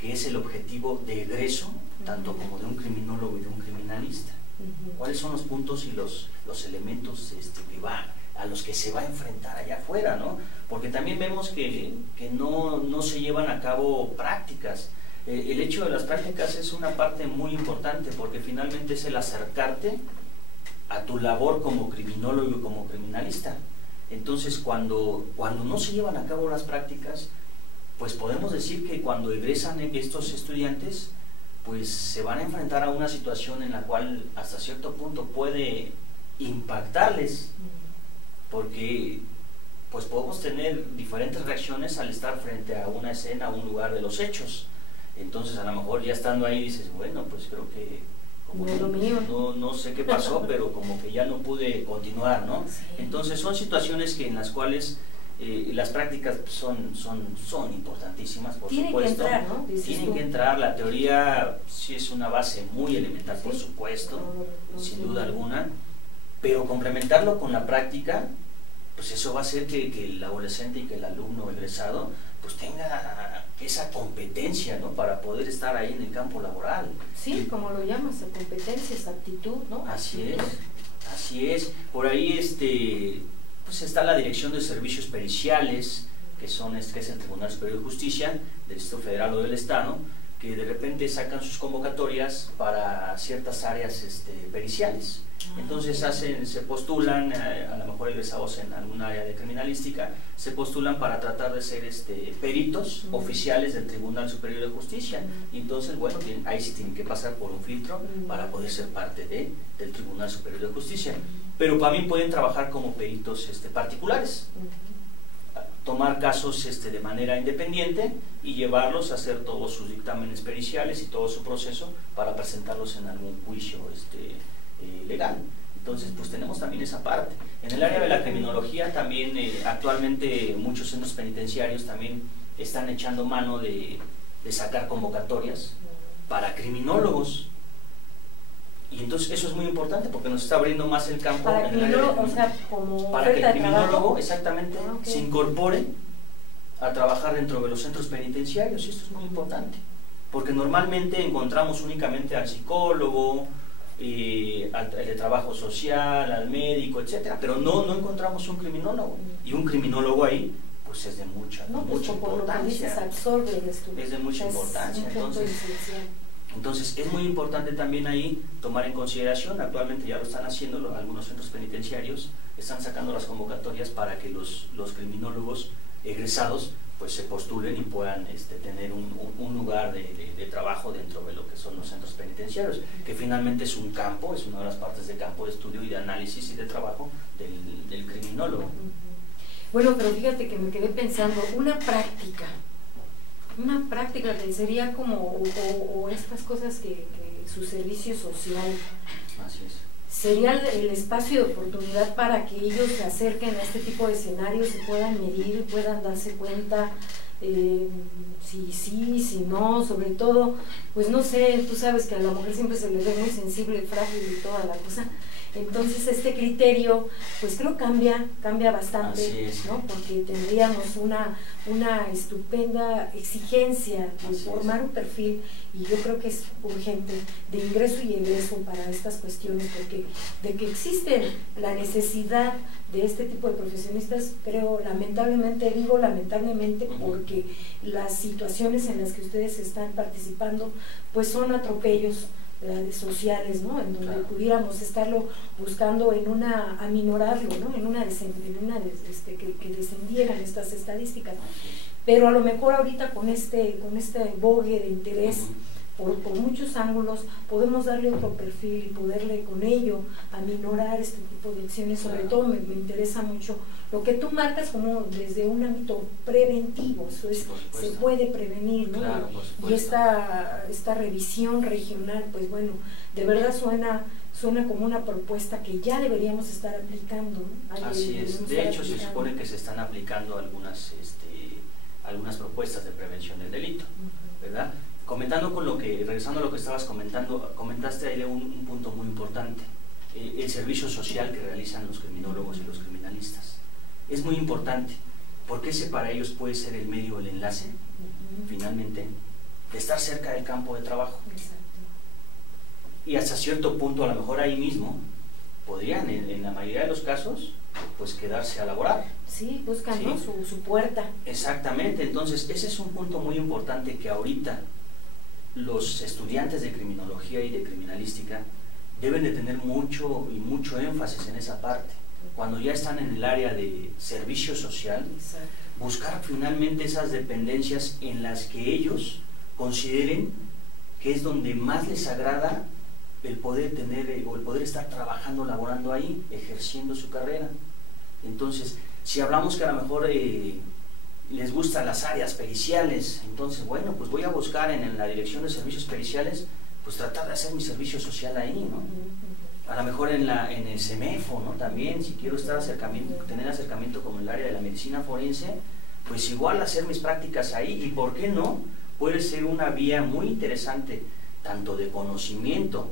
que es el objetivo de egreso tanto como de un criminólogo y de un criminalista. ¿Cuáles son los puntos y los elementos a los que se va a enfrentar allá afuera, ¿no? Porque también vemos que no se llevan a cabo prácticas. El hecho de las prácticas es una parte muy importante porque finalmente es el acercarte a tu labor como criminólogo y como criminalista. Entonces cuando no se llevan a cabo las prácticas, pues podemos decir que cuando egresan estos estudiantes, pues se van a enfrentar a una situación en la cual hasta cierto punto puede impactarles, porque pues podemos tener diferentes reacciones al estar frente a una escena, a un lugar de los hechos. Entonces a lo mejor ya estando ahí dices, bueno, pues creo que como no sé qué pasó, pero como que ya no pude continuar, ¿no? Sí. Entonces son situaciones en las cuales las prácticas son importantísimas, por supuesto. Que entrar, ¿no? Tienen que entrar, la teoría sí es una base muy elemental, por supuesto, sin duda alguna, pero complementarlo con la práctica, pues eso va a hacer que el adolescente y que el alumno egresado pues tenga esa competencia, ¿no? Para poder estar ahí en el campo laboral. Sí, como lo llamas, competencia, esa actitud, ¿no? Así es. Por ahí pues está la Dirección de Servicios Periciales, que es el Tribunal Superior de Justicia del Distrito Federal o del Estado, que de repente sacan sus convocatorias para ciertas áreas periciales. Entonces se postulan, a lo mejor egresados en algún área de criminalística, se postulan para tratar de ser peritos oficiales del Tribunal Superior de Justicia. Y entonces, bueno, ahí sí tienen que pasar por un filtro para poder ser parte del Tribunal Superior de Justicia. Pero también pueden trabajar como peritos particulares, tomar casos de manera independiente y llevarlos a hacer todos sus dictámenes periciales y todo su proceso para presentarlos en algún juicio legal. Entonces, pues tenemos también esa parte. En el área de la criminología también actualmente muchos centros penitenciarios también están echando mano de sacar convocatorias para criminólogos. Y entonces eso es muy importante porque nos está abriendo más el campo para en el área o sea, como para que el criminólogo trabajo, exactamente okay, se incorpore a trabajar dentro de los centros penitenciarios. Y esto es muy importante porque normalmente encontramos únicamente al psicólogo, al de trabajo social, al médico, etcétera, pero no encontramos un criminólogo. Y un criminólogo ahí pues es de mucha importancia. Es de mucha importancia. Entonces es muy importante también ahí tomar en consideración, actualmente ya lo están haciendo algunos centros penitenciarios, están sacando las convocatorias para que los criminólogos egresados pues se postulen y puedan tener un lugar de trabajo dentro de lo que son los centros penitenciarios, que finalmente es un campo, es una de las partes de campo de estudio y de análisis y de trabajo del criminólogo. Bueno, pero fíjate que me quedé pensando, una práctica que sería como, o estas cosas que su servicio social, así es, sería el espacio de oportunidad para que ellos se acerquen a este tipo de escenarios, se puedan medir, puedan darse cuenta si sí, si no, sobre todo, pues no sé, tú sabes que a la mujer siempre se le ve muy sensible, frágil y toda la cosa. Entonces este criterio pues creo cambia bastante, ¿no? Porque tendríamos una estupenda exigencia de formar un perfil, y yo creo que es urgente, de ingreso y egreso para estas cuestiones, porque de que existe la necesidad de este tipo de profesionistas, creo, lamentablemente, digo lamentablemente porque las situaciones en las que ustedes están participando pues son atropellos sociales, ¿no? En donde pudiéramos estarlo buscando aminorarlo, ¿no? Que descendieran estas estadísticas. Pero a lo mejor ahorita con este bogue de interés por muchos ángulos podemos darle otro perfil y poderle con ello aminorar este tipo de acciones. Sobre todo me interesa mucho lo que tú marcas como desde un ámbito preventivo, eso es, se puede prevenir, ¿no? Claro, y esta revisión regional, pues bueno, de verdad suena como una propuesta que ya deberíamos estar aplicando, ¿no? Así es, de hecho se supone que se están aplicando algunas propuestas de prevención del delito, ¿verdad? Comentando regresando a lo que estabas comentando, comentaste ahí un punto muy importante, el servicio social que realizan los criminólogos y los criminalistas. Es muy importante, porque ese para ellos puede ser el medio, el enlace, finalmente, de estar cerca del campo de trabajo. Y hasta cierto punto, a lo mejor ahí mismo, podrían, en la mayoría de los casos, pues quedarse a laborar. Sí, buscan, ¿no? su puerta. Exactamente, entonces ese es un punto muy importante que ahorita los estudiantes de criminología y de criminalística deben de tener mucho énfasis en esa parte. Cuando ya están en el área de servicio social, buscar finalmente esas dependencias en las que ellos consideren que es donde más les agrada el poder tener o el poder estar trabajando, laborando ahí, ejerciendo su carrera. Entonces, si hablamos que a lo mejor les gustan las áreas periciales, entonces bueno, pues voy a buscar en la dirección de servicios periciales, pues tratar de hacer mi servicio social ahí, ¿no? A lo mejor en el CEMEFO, ¿no? También, si quiero tener acercamiento con el área de la medicina forense, pues igual hacer mis prácticas ahí, y por qué no, puede ser una vía muy interesante, tanto de conocimiento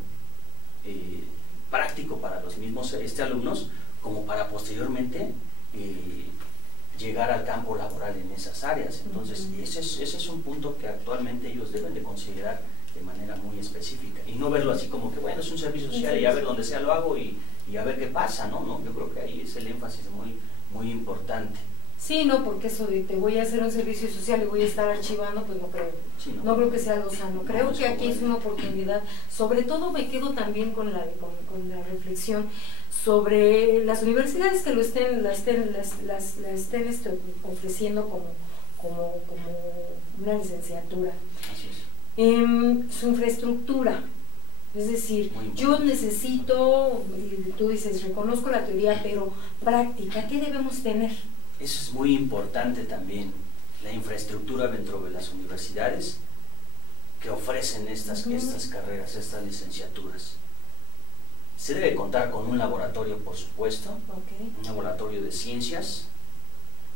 práctico para los mismos alumnos, como para posteriormente llegar al campo laboral en esas áreas. Entonces, ese es un punto que actualmente ellos deben de considerar de manera muy específica, y no verlo así como que bueno, es un servicio social y a ver donde sea lo hago y a ver qué pasa, ¿no? Yo creo que ahí es el énfasis muy importante. Sí, no, porque eso de te voy a hacer un servicio social y voy a estar archivando, pues no creo. Sí, no creo que sea lo sano. Creo que aquí es bueno. una oportunidad. Sobre todo me quedo también con la reflexión sobre las universidades que lo estén ofreciendo como una licenciatura. Así es. Su infraestructura. Es decir, yo necesito, tú dices, reconozco la teoría, pero práctica, ¿qué debemos tener? Eso es muy importante también, la infraestructura dentro de las universidades que ofrecen estas carreras, estas licenciaturas. Se debe contar con un laboratorio, por supuesto, un laboratorio de ciencias,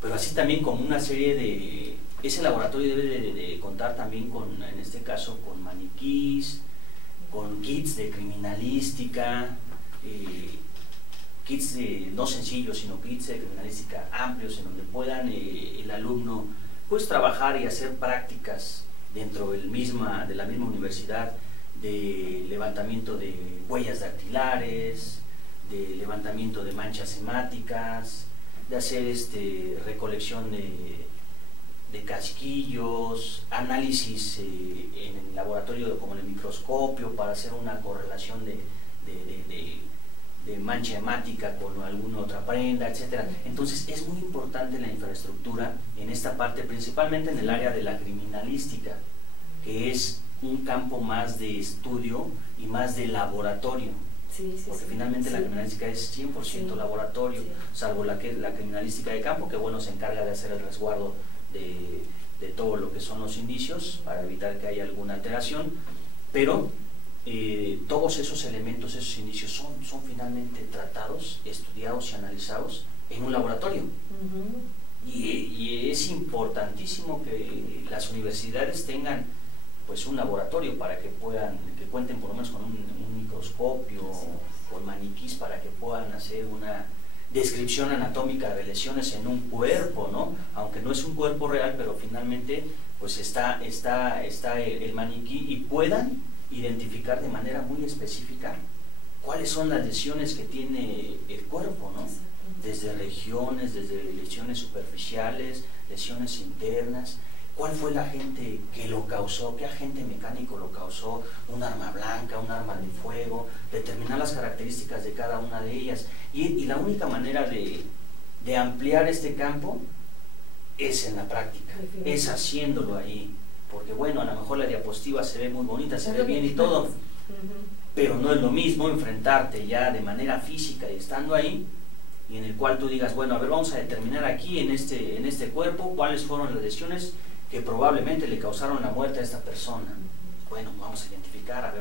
pero así también con una serie de... Ese laboratorio debe de contar también con, en este caso, con maniquís, con kits de criminalística, kits no sencillos, sino kits de criminalística amplios, en donde puedan el alumno pues trabajar y hacer prácticas dentro de la misma universidad, de levantamiento de huellas dactilares, de levantamiento de manchas hemáticas, de hacer recolección de casquillos, análisis en el laboratorio como en el microscopio para hacer una correlación de mancha hemática con alguna otra prenda, etcétera. Entonces es muy importante la infraestructura en esta parte, principalmente en el área de la criminalística, que es un campo más de estudio y más de laboratorio. Porque finalmente la criminalística es 100% laboratorio, salvo la criminalística de campo, que bueno, se encarga de hacer el resguardo de todo lo que son los indicios para evitar que haya alguna alteración, pero todos esos elementos, esos indicios son finalmente tratados, estudiados y analizados en un laboratorio. Y es importantísimo que las universidades tengan pues un laboratorio para que cuenten por lo menos con un microscopio, con maniquís, para que puedan hacer una descripción anatómica de lesiones en un cuerpo, ¿no? Aunque no es un cuerpo real, pero finalmente pues está el maniquí y puedan identificar de manera muy específica cuáles son las lesiones que tiene el cuerpo, ¿no? Desde regiones, desde lesiones superficiales, lesiones internas. ¿Cuál fue el agente que lo causó? ¿Qué agente mecánico lo causó? ¿Un arma blanca, un arma de fuego? Determinar las características de cada una de ellas. Y la única manera de ampliar este campo es en la práctica, es haciéndolo ahí. Porque bueno, a lo mejor la diapositiva se ve muy bonita, se ve bien y todo, pero no es lo mismo enfrentarte ya de manera física y estando ahí, y en el cual tú digas, bueno, a ver, vamos a determinar aquí en este cuerpo cuáles fueron las lesiones que probablemente le causaron la muerte a esta persona. Bueno, vamos a identificarla.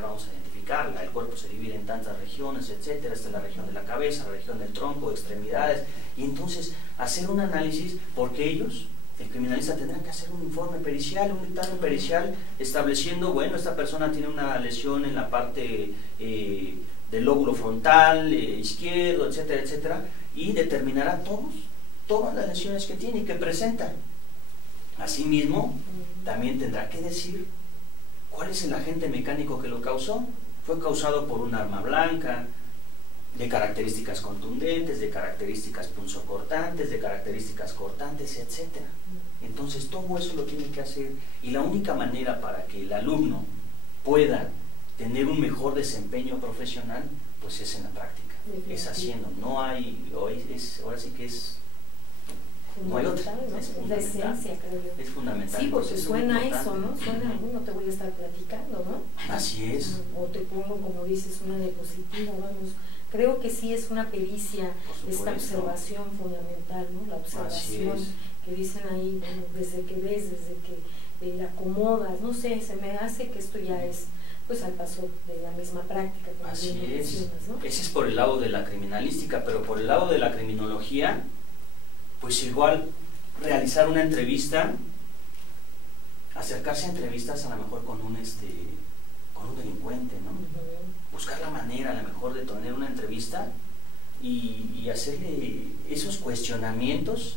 El cuerpo se divide en tantas regiones, etcétera. Esta es la región de la cabeza, la región del tronco, extremidades, y entonces hacer un análisis, porque ellos, el criminalista, tendrá que hacer un informe pericial, un dictamen pericial estableciendo, bueno, esta persona tiene una lesión en la parte del lóbulo frontal izquierdo, etcétera, etcétera, y determinará todas las lesiones que tiene y que presenta. Asimismo, también tendrá que decir cuál es el agente mecánico que lo causó. Fue causado por un arma blanca, de características contundentes, de características punzocortantes, de características cortantes, etc. Entonces todo eso lo tiene que hacer, y la única manera para que el alumno pueda tener un mejor desempeño profesional, pues es en la práctica, es haciendo. No hay, ahora sí que es... No hay otra, ¿no? Es fundamental. La esencia, creo yo. Es fundamental. Sí, porque suena eso, ¿no? Suena, no te voy a estar platicando, ¿no? Así es. O te pongo, como dices, una diapositiva, vamos. Creo que sí es una pericia, esta observación fundamental, ¿no? La observación que dicen ahí, bueno, desde que ves, desde que la acomodas, no sé, se me hace que esto ya es pues al paso de la misma práctica. Como así bien mencionas, ¿no? Ese es por el lado de la criminalística, pero por el lado de la criminología, pues igual realizar una entrevista, acercarse a entrevistas a lo mejor con un delincuente, ¿no? Buscar la manera a lo mejor de tener una entrevista y hacerle esos cuestionamientos,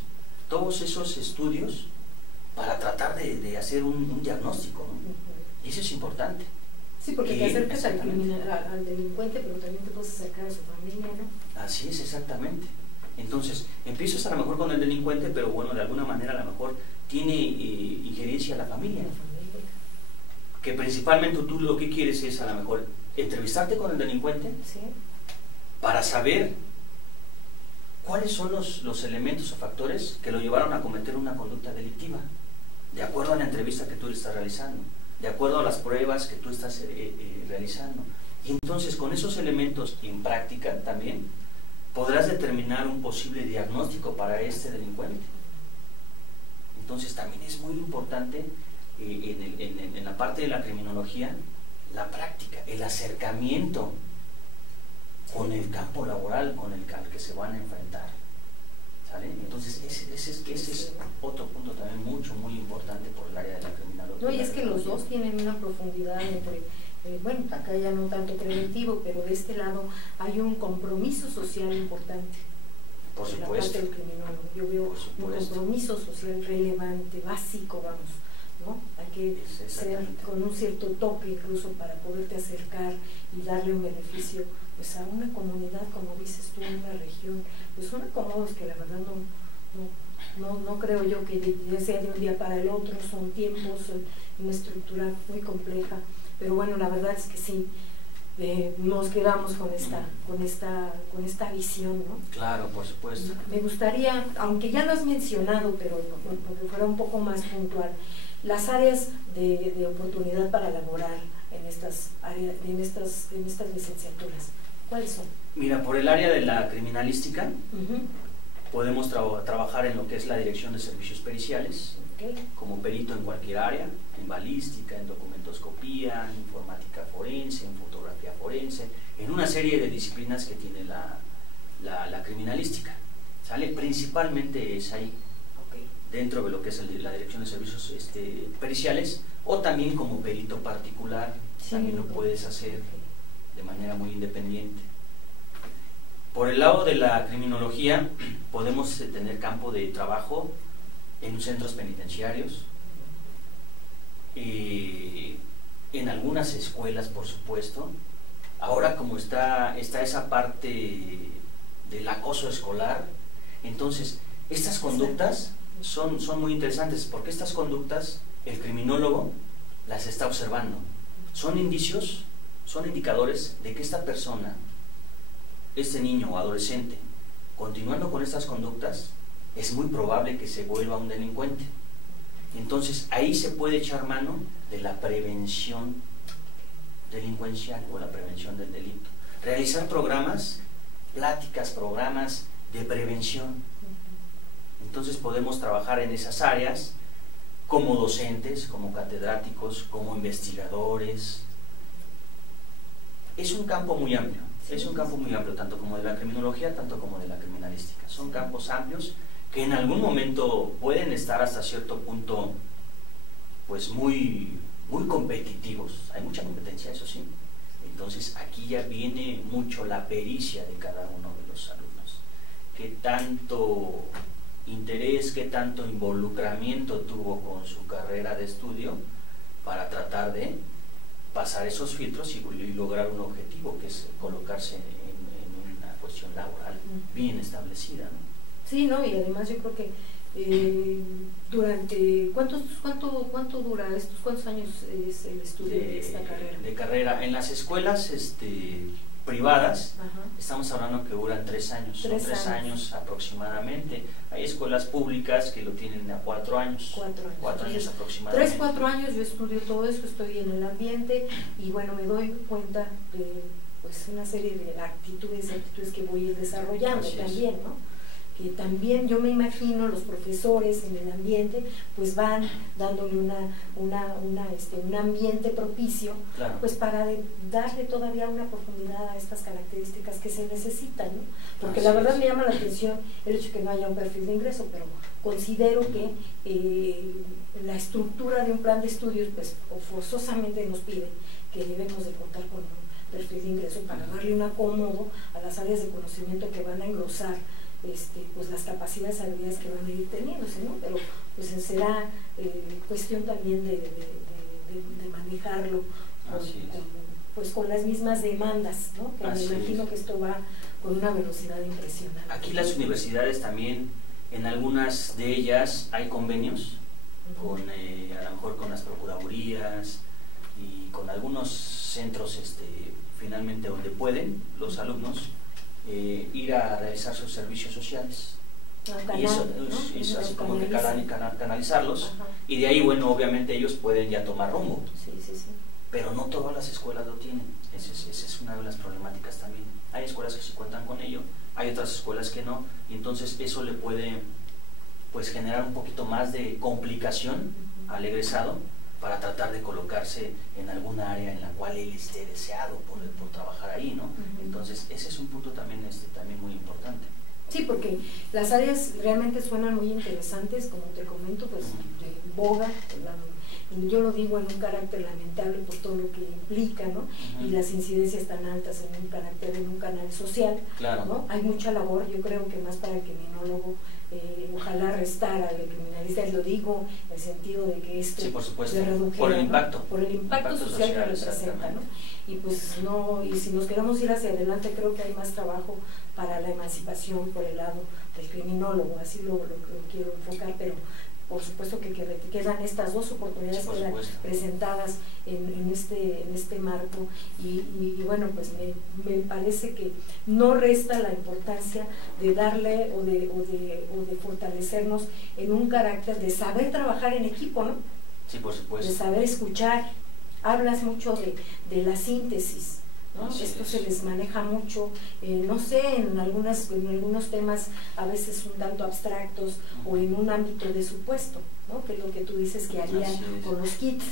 todos esos estudios para tratar de hacer un diagnóstico, ¿no? Y eso es importante. Sí, porque te acercas al delincuente, pero también te puedes acercar a su familia, ¿no? Así es, exactamente. Entonces, empiezas a lo mejor con el delincuente, pero bueno, de alguna manera a lo mejor tiene injerencia la familia. Que principalmente tú lo que quieres es a lo mejor entrevistarte con el delincuente, sí, para saber cuáles son los elementos o factores que lo llevaron a cometer una conducta delictiva, de acuerdo a la entrevista que tú le estás realizando, de acuerdo a las pruebas que tú estás realizando. Y entonces con esos elementos en práctica también podrás determinar un posible diagnóstico para este delincuente. Entonces también es muy importante en la parte de la criminología, la práctica, el acercamiento con el campo laboral con el que se van a enfrentar. ¿Sale? Entonces ese es otro punto también muy importante por el área de la criminología. No, y es que los dos tienen una profundidad entre, bueno, acá ya no tanto preventivo, pero de este lado hay un compromiso social importante. Por supuesto. En la parte del criminólogo yo veo un compromiso social relevante, básico, vamos, ¿no? Hay que ser con un cierto toque incluso para poderte acercar y darle un beneficio pues a una comunidad, como dices tú, en una región, pues son acomodos que la verdad no creo yo que ya sea de un día para el otro, son tiempos, una estructura muy compleja, pero bueno, la verdad es que sí, nos quedamos con esta visión, ¿no? Claro, por supuesto. Me gustaría, aunque ya lo has mencionado, pero porque fuera un poco más puntual, las áreas de oportunidad para laborar en estas áreas, en estas licenciaturas, ¿cuáles son? Mira, por el área de la criminalística, podemos trabajar en lo que es la dirección de servicios periciales, como perito en cualquier área, en balística, en documentoscopía, en informática forense, en fotografía forense, en una serie de disciplinas que tiene la criminalística. ¿Sale? Principalmente es ahí, dentro de lo que es la dirección de servicios periciales, o también como perito particular, también lo puedes hacer de manera muy independiente. Por el lado de la criminología, podemos tener campo de trabajo en centros penitenciarios, en algunas escuelas, por supuesto. Ahora, como está esa parte del acoso escolar, entonces estas conductas son muy interesantes, porque estas conductas el criminólogo las está observando. Son indicios, son indicadores de que esta persona, este niño o adolescente, continuando con estas conductas, es muy probable que se vuelva un delincuente. Entonces ahí se puede echar mano de la prevención delincuencial o la prevención del delito. Realizar programas, pláticas, programas de prevención. Entonces podemos trabajar en esas áreas como docentes, como catedráticos, como investigadores. Es un campo muy amplio, tanto como de la criminología, tanto como de la criminalística. Son campos amplios que en algún momento pueden estar hasta cierto punto pues muy competitivos. Hay mucha competencia, eso sí. Entonces aquí ya viene mucho la pericia de cada uno de los alumnos. Qué tanto interés, qué tanto involucramiento tuvo con su carrera de estudio para tratar de pasar esos filtros y lograr un objetivo, que es colocarse en una cuestión laboral bien establecida, ¿no? Sí, ¿no? Y además yo creo que durante ¿cuánto dura estos? ¿Cuántos años es el estudio de esta carrera? De carrera en las escuelas privadas, estamos hablando que duran 3 años, son 3 años aproximadamente. Hay escuelas públicas que lo tienen a 4 años. 4 años aproximadamente. 3-4 años yo estudio todo eso, estoy en el ambiente y bueno, me doy cuenta de pues una serie de actitudes que voy a ir desarrollando también, ¿no? Que también yo me imagino los profesores en el ambiente pues van dándole un ambiente propicio, claro, pues para darle todavía una profundidad a estas características que se necesitan, ¿no? Porque la verdad me llama la atención el hecho de que no haya un perfil de ingreso, pero considero que la estructura de un plan de estudios pues forzosamente nos pide que debemos de contar con un perfil de ingreso para darle un acomodo a las áreas de conocimiento que van a engrosar pues las capacidades, habilidades que van a ir teniéndose, ¿no? Pero pues será cuestión también de manejarlo con las mismas demandas, ¿no? Que me imagino que esto va con una velocidad impresionante. Aquí las universidades también, en algunas de ellas hay convenios con, a lo mejor con las procuradurías y con algunos centros finalmente donde pueden los alumnos ir a realizar sus servicios sociales. Y eso, ¿no? Eso así como que canalizarlos. Ajá. Y de ahí, bueno, obviamente ellos pueden ya tomar rumbo. Sí, sí, sí. Pero no todas las escuelas lo tienen. Esa es una de las problemáticas también. Hay escuelas que sí cuentan con ello, hay otras escuelas que no, y entonces eso le puede pues generar un poquito más de complicación al egresado para tratar de colocarse en alguna área en la cual él esté deseado por trabajar ahí, ¿no? Entonces ese es un punto también, también muy importante. Sí, porque las áreas realmente suenan muy interesantes, como te comento, pues de boga, y yo lo digo en un carácter lamentable por todo lo que implica, ¿no? Y las incidencias tan altas en un carácter, en un canal social, claro, ¿no? Hay mucha labor, yo creo que más para el criminólogo, ojalá restara al criminalista, y lo digo en el sentido de que sí, por supuesto, se redujera, por el ¿no? impacto, por el impacto social que representa, ¿no? Y pues no, y si nos queremos ir hacia adelante, creo que hay más trabajo para la emancipación por el lado del criminólogo, así lo quiero enfocar, pero por supuesto que quedan estas dos oportunidades, sí, quedan presentadas en este marco, y bueno, pues me parece que no resta la importancia de darle o de fortalecernos en un carácter de saber trabajar en equipo, ¿no? Sí, por supuesto. De saber escuchar. Hablas mucho de la síntesis, ¿no? Esto se les maneja mucho, no sé, en algunos temas a veces un tanto abstractos o en un ámbito de supuesto, ¿no? Que es lo que tú dices que harían con los kits,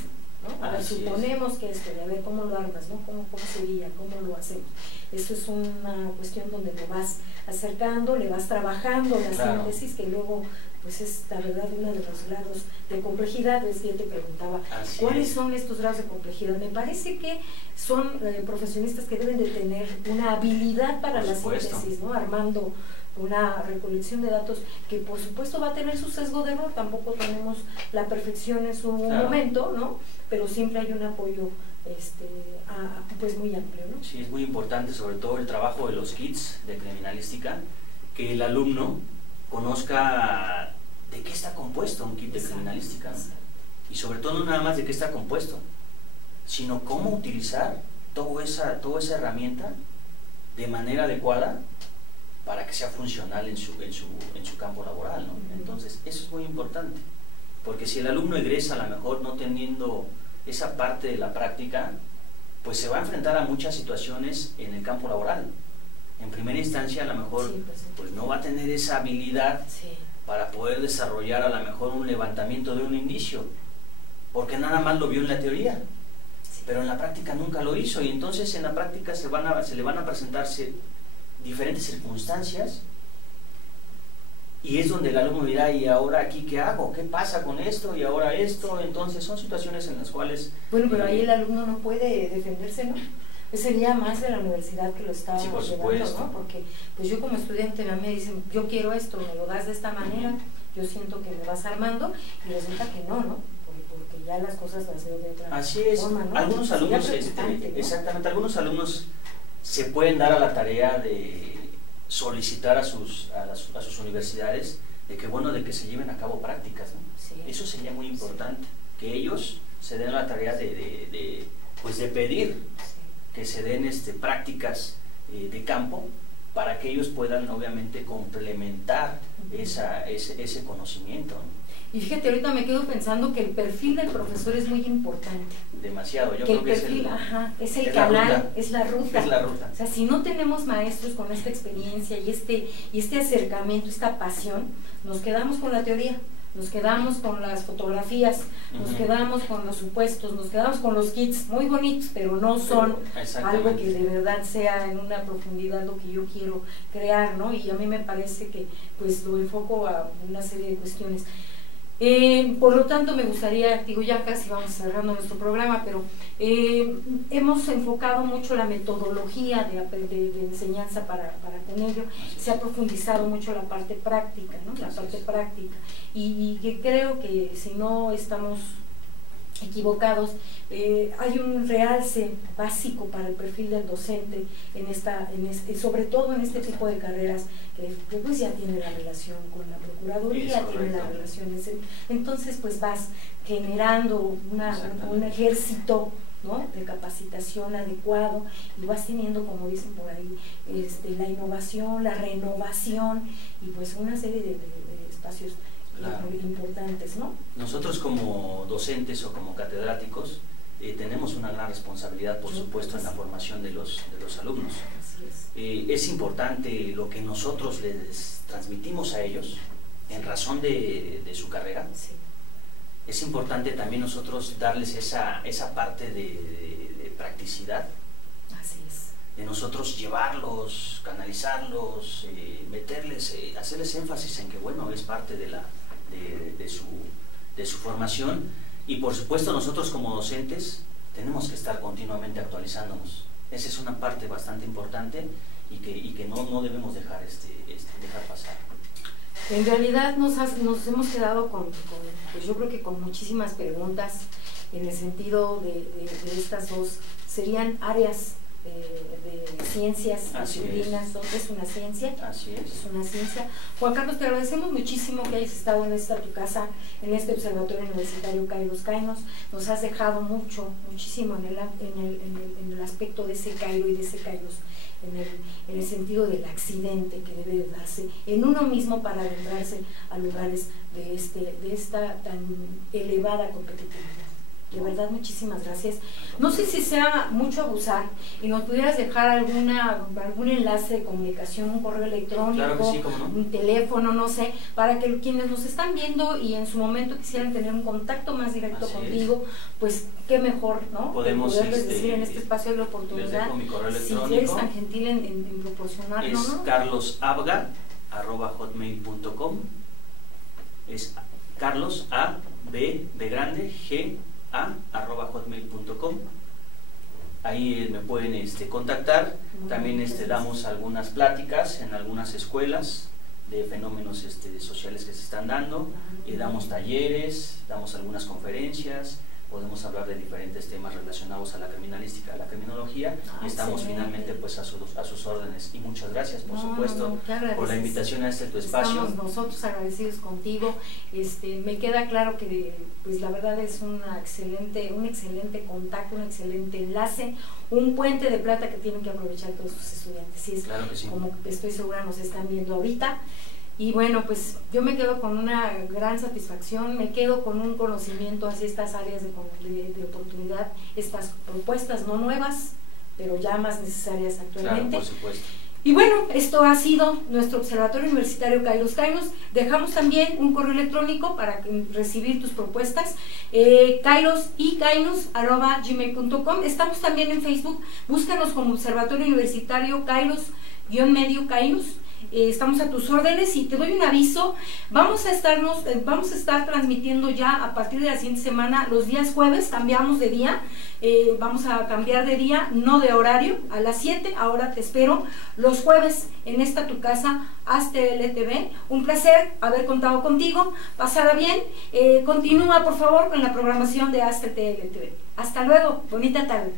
¿no? A ver, suponemos que esto, de a ver cómo lo armas, ¿no? ¿Cómo sería? ¿Cómo lo hacemos? Esto es una cuestión donde lo vas acercando, le vas trabajando la síntesis, que luego pues es la verdad uno de los grados de complejidad. Es que yo te preguntaba, ¿cuáles son estos grados de complejidad? Me parece que son profesionistas que deben de tener una habilidad para la síntesis, ¿no? Armando una recolección de datos que por supuesto va a tener su sesgo de error, tampoco tenemos la perfección en su momento, ¿no? Pero siempre hay un apoyo pues muy amplio, ¿no? Sí, es muy importante, sobre todo el trabajo de los kits de criminalística, que el alumno conozca de qué está compuesto un kit de criminalística, ¿no? Y sobre todo no nada más de qué está compuesto, sino cómo utilizar toda esa herramienta de manera adecuada para que sea funcional en su campo laboral, ¿no? Entonces eso es muy importante, porque si el alumno egresa a lo mejor no teniendo esa parte de la práctica, pues se va a enfrentar a muchas situaciones en el campo laboral. En primera instancia a lo mejor pues no va a tener esa habilidad para poder desarrollar a lo mejor un levantamiento de un indicio, porque nada más lo vio en la teoría, pero en la práctica nunca lo hizo, y entonces en la práctica se le van a presentarse diferentes circunstancias, y es donde el alumno dirá, ¿y ahora aquí qué hago? ¿Qué pasa con esto? ¿Y ahora esto? Entonces son situaciones en las cuales... Bueno, pero ahí el alumno no puede defenderse, ¿no? Sería más de la universidad que lo está llevando, ¿no? Porque pues yo como estudiante a mí me dicen, yo quiero esto, me lo das de esta manera, yo siento que me vas armando, y resulta que no, ¿no? Porque ya las cosas las veo de otra forma, ¿no? Algunos alumnos, ¿no? Exactamente, algunos alumnos se pueden dar a la tarea de solicitar a sus universidades de que se lleven a cabo prácticas, ¿no? Eso sería muy importante, que ellos se den la tarea de pedir que se den prácticas de campo para que ellos puedan obviamente complementar ese conocimiento, ¿no? Y fíjate, ahorita me quedo pensando que el perfil del profesor es muy importante. Demasiado, yo creo que es el canal, es la ruta. Es la ruta. O sea, si no tenemos maestros con esta experiencia y este acercamiento, esta pasión, nos quedamos con la teoría, nos quedamos con las fotografías, nos quedamos con los supuestos, nos quedamos con los kits muy bonitos, pero no son algo que de verdad sea en una profundidad lo que yo quiero crear, ¿no? Y a mí me parece que pues lo enfoco a una serie de cuestiones. Por lo tanto me gustaría, ya casi vamos cerrando nuestro programa, pero hemos enfocado mucho la metodología de enseñanza para con ello, se ha profundizado mucho la parte práctica, ¿no? La parte práctica, y que creo que si no estamos equivocados. Hay un realce básico para el perfil del docente sobre todo en este tipo de carreras que pues ya tiene la relación con la Procuraduría, tiene la relación, entonces pues vas generando un ejército, ¿no?, de capacitación adecuado, y vas teniendo, como dicen por ahí, la innovación, la renovación, y pues una serie de espacios importantes, ¿no? Nosotros como docentes o como catedráticos tenemos una gran responsabilidad, por supuesto, en la formación de los alumnos. Es importante lo que nosotros les transmitimos a ellos en razón de su carrera. Sí. Es importante también nosotros darles esa parte de practicidad. Así es. De nosotros llevarlos, canalizarlos, hacerles énfasis en que, bueno, es parte de su formación, y por supuesto nosotros como docentes tenemos que estar continuamente actualizándonos. Esa es una parte bastante importante y que no debemos dejar pasar. En realidad nos hemos quedado pues yo creo que con muchísimas preguntas en el sentido de estas dos, serían áreas de ciencias disciplinas, es una ciencia. Así es. Es una ciencia. Juan Carlos, te agradecemos muchísimo que hayas estado en tu casa, en este Observatorio Universitario Kairos Kainos. Nos has dejado muchísimo en el aspecto de ese Cairo y de ese Kairos, en el sentido del accidente que debe de darse en uno mismo para adentrarse a lugares de esta tan elevada competitividad. De verdad, muchísimas gracias. No sé si sea mucho abusar y nos pudieras dejar algún enlace de comunicación, un correo electrónico, claro que sí, ¿cómo no?, un teléfono, no sé, para que quienes nos están viendo y en su momento quisieran tener un contacto más directo contigo, pues qué mejor, ¿no? Podemos poderles decir en este espacio de la oportunidad. Les dejo mi correo electrónico. Si eres tan gentil en proporcionarlo, es ¿no? carlosabga@hotmail.com. Es Carlos A B de grande G @hotmail.com. Ahí me pueden contactar. También damos algunas pláticas en algunas escuelas de fenómenos sociales que se están dando, damos talleres, damos algunas conferencias, podemos hablar de diferentes temas relacionados a la criminalística, a la criminología, y estamos finalmente pues a sus órdenes. Y muchas gracias, por supuesto, por la invitación a tu espacio. Estamos nosotros agradecidos contigo. Me queda claro que pues la verdad es un excelente contacto, un excelente enlace, un puente de plata que tienen que aprovechar todos sus estudiantes. Y es claro que sí, como estoy segura nos están viendo ahorita. Y bueno, pues yo me quedo con una gran satisfacción, me quedo con un conocimiento hacia estas áreas de oportunidad, estas propuestas no nuevas, pero ya más necesarias actualmente. Claro, por supuesto. Y bueno, esto ha sido nuestro Observatorio Universitario Kairos Kainos. Dejamos también un correo electrónico para recibir tus propuestas, kairos@gmail.com. Estamos también en Facebook, búscanos como Observatorio Universitario Kairos-medio Kainos. Estamos a tus órdenes, y te doy un aviso, vamos a estar transmitiendo ya a partir de la siguiente semana los días jueves, cambiamos de día, vamos a cambiar de día, no de horario, a las 7, ahora te espero los jueves en esta tu casa, AzTLTV. Un placer haber contado contigo, pasará bien, continúa por favor con la programación de AzTLTV. Hasta luego, bonita tarde.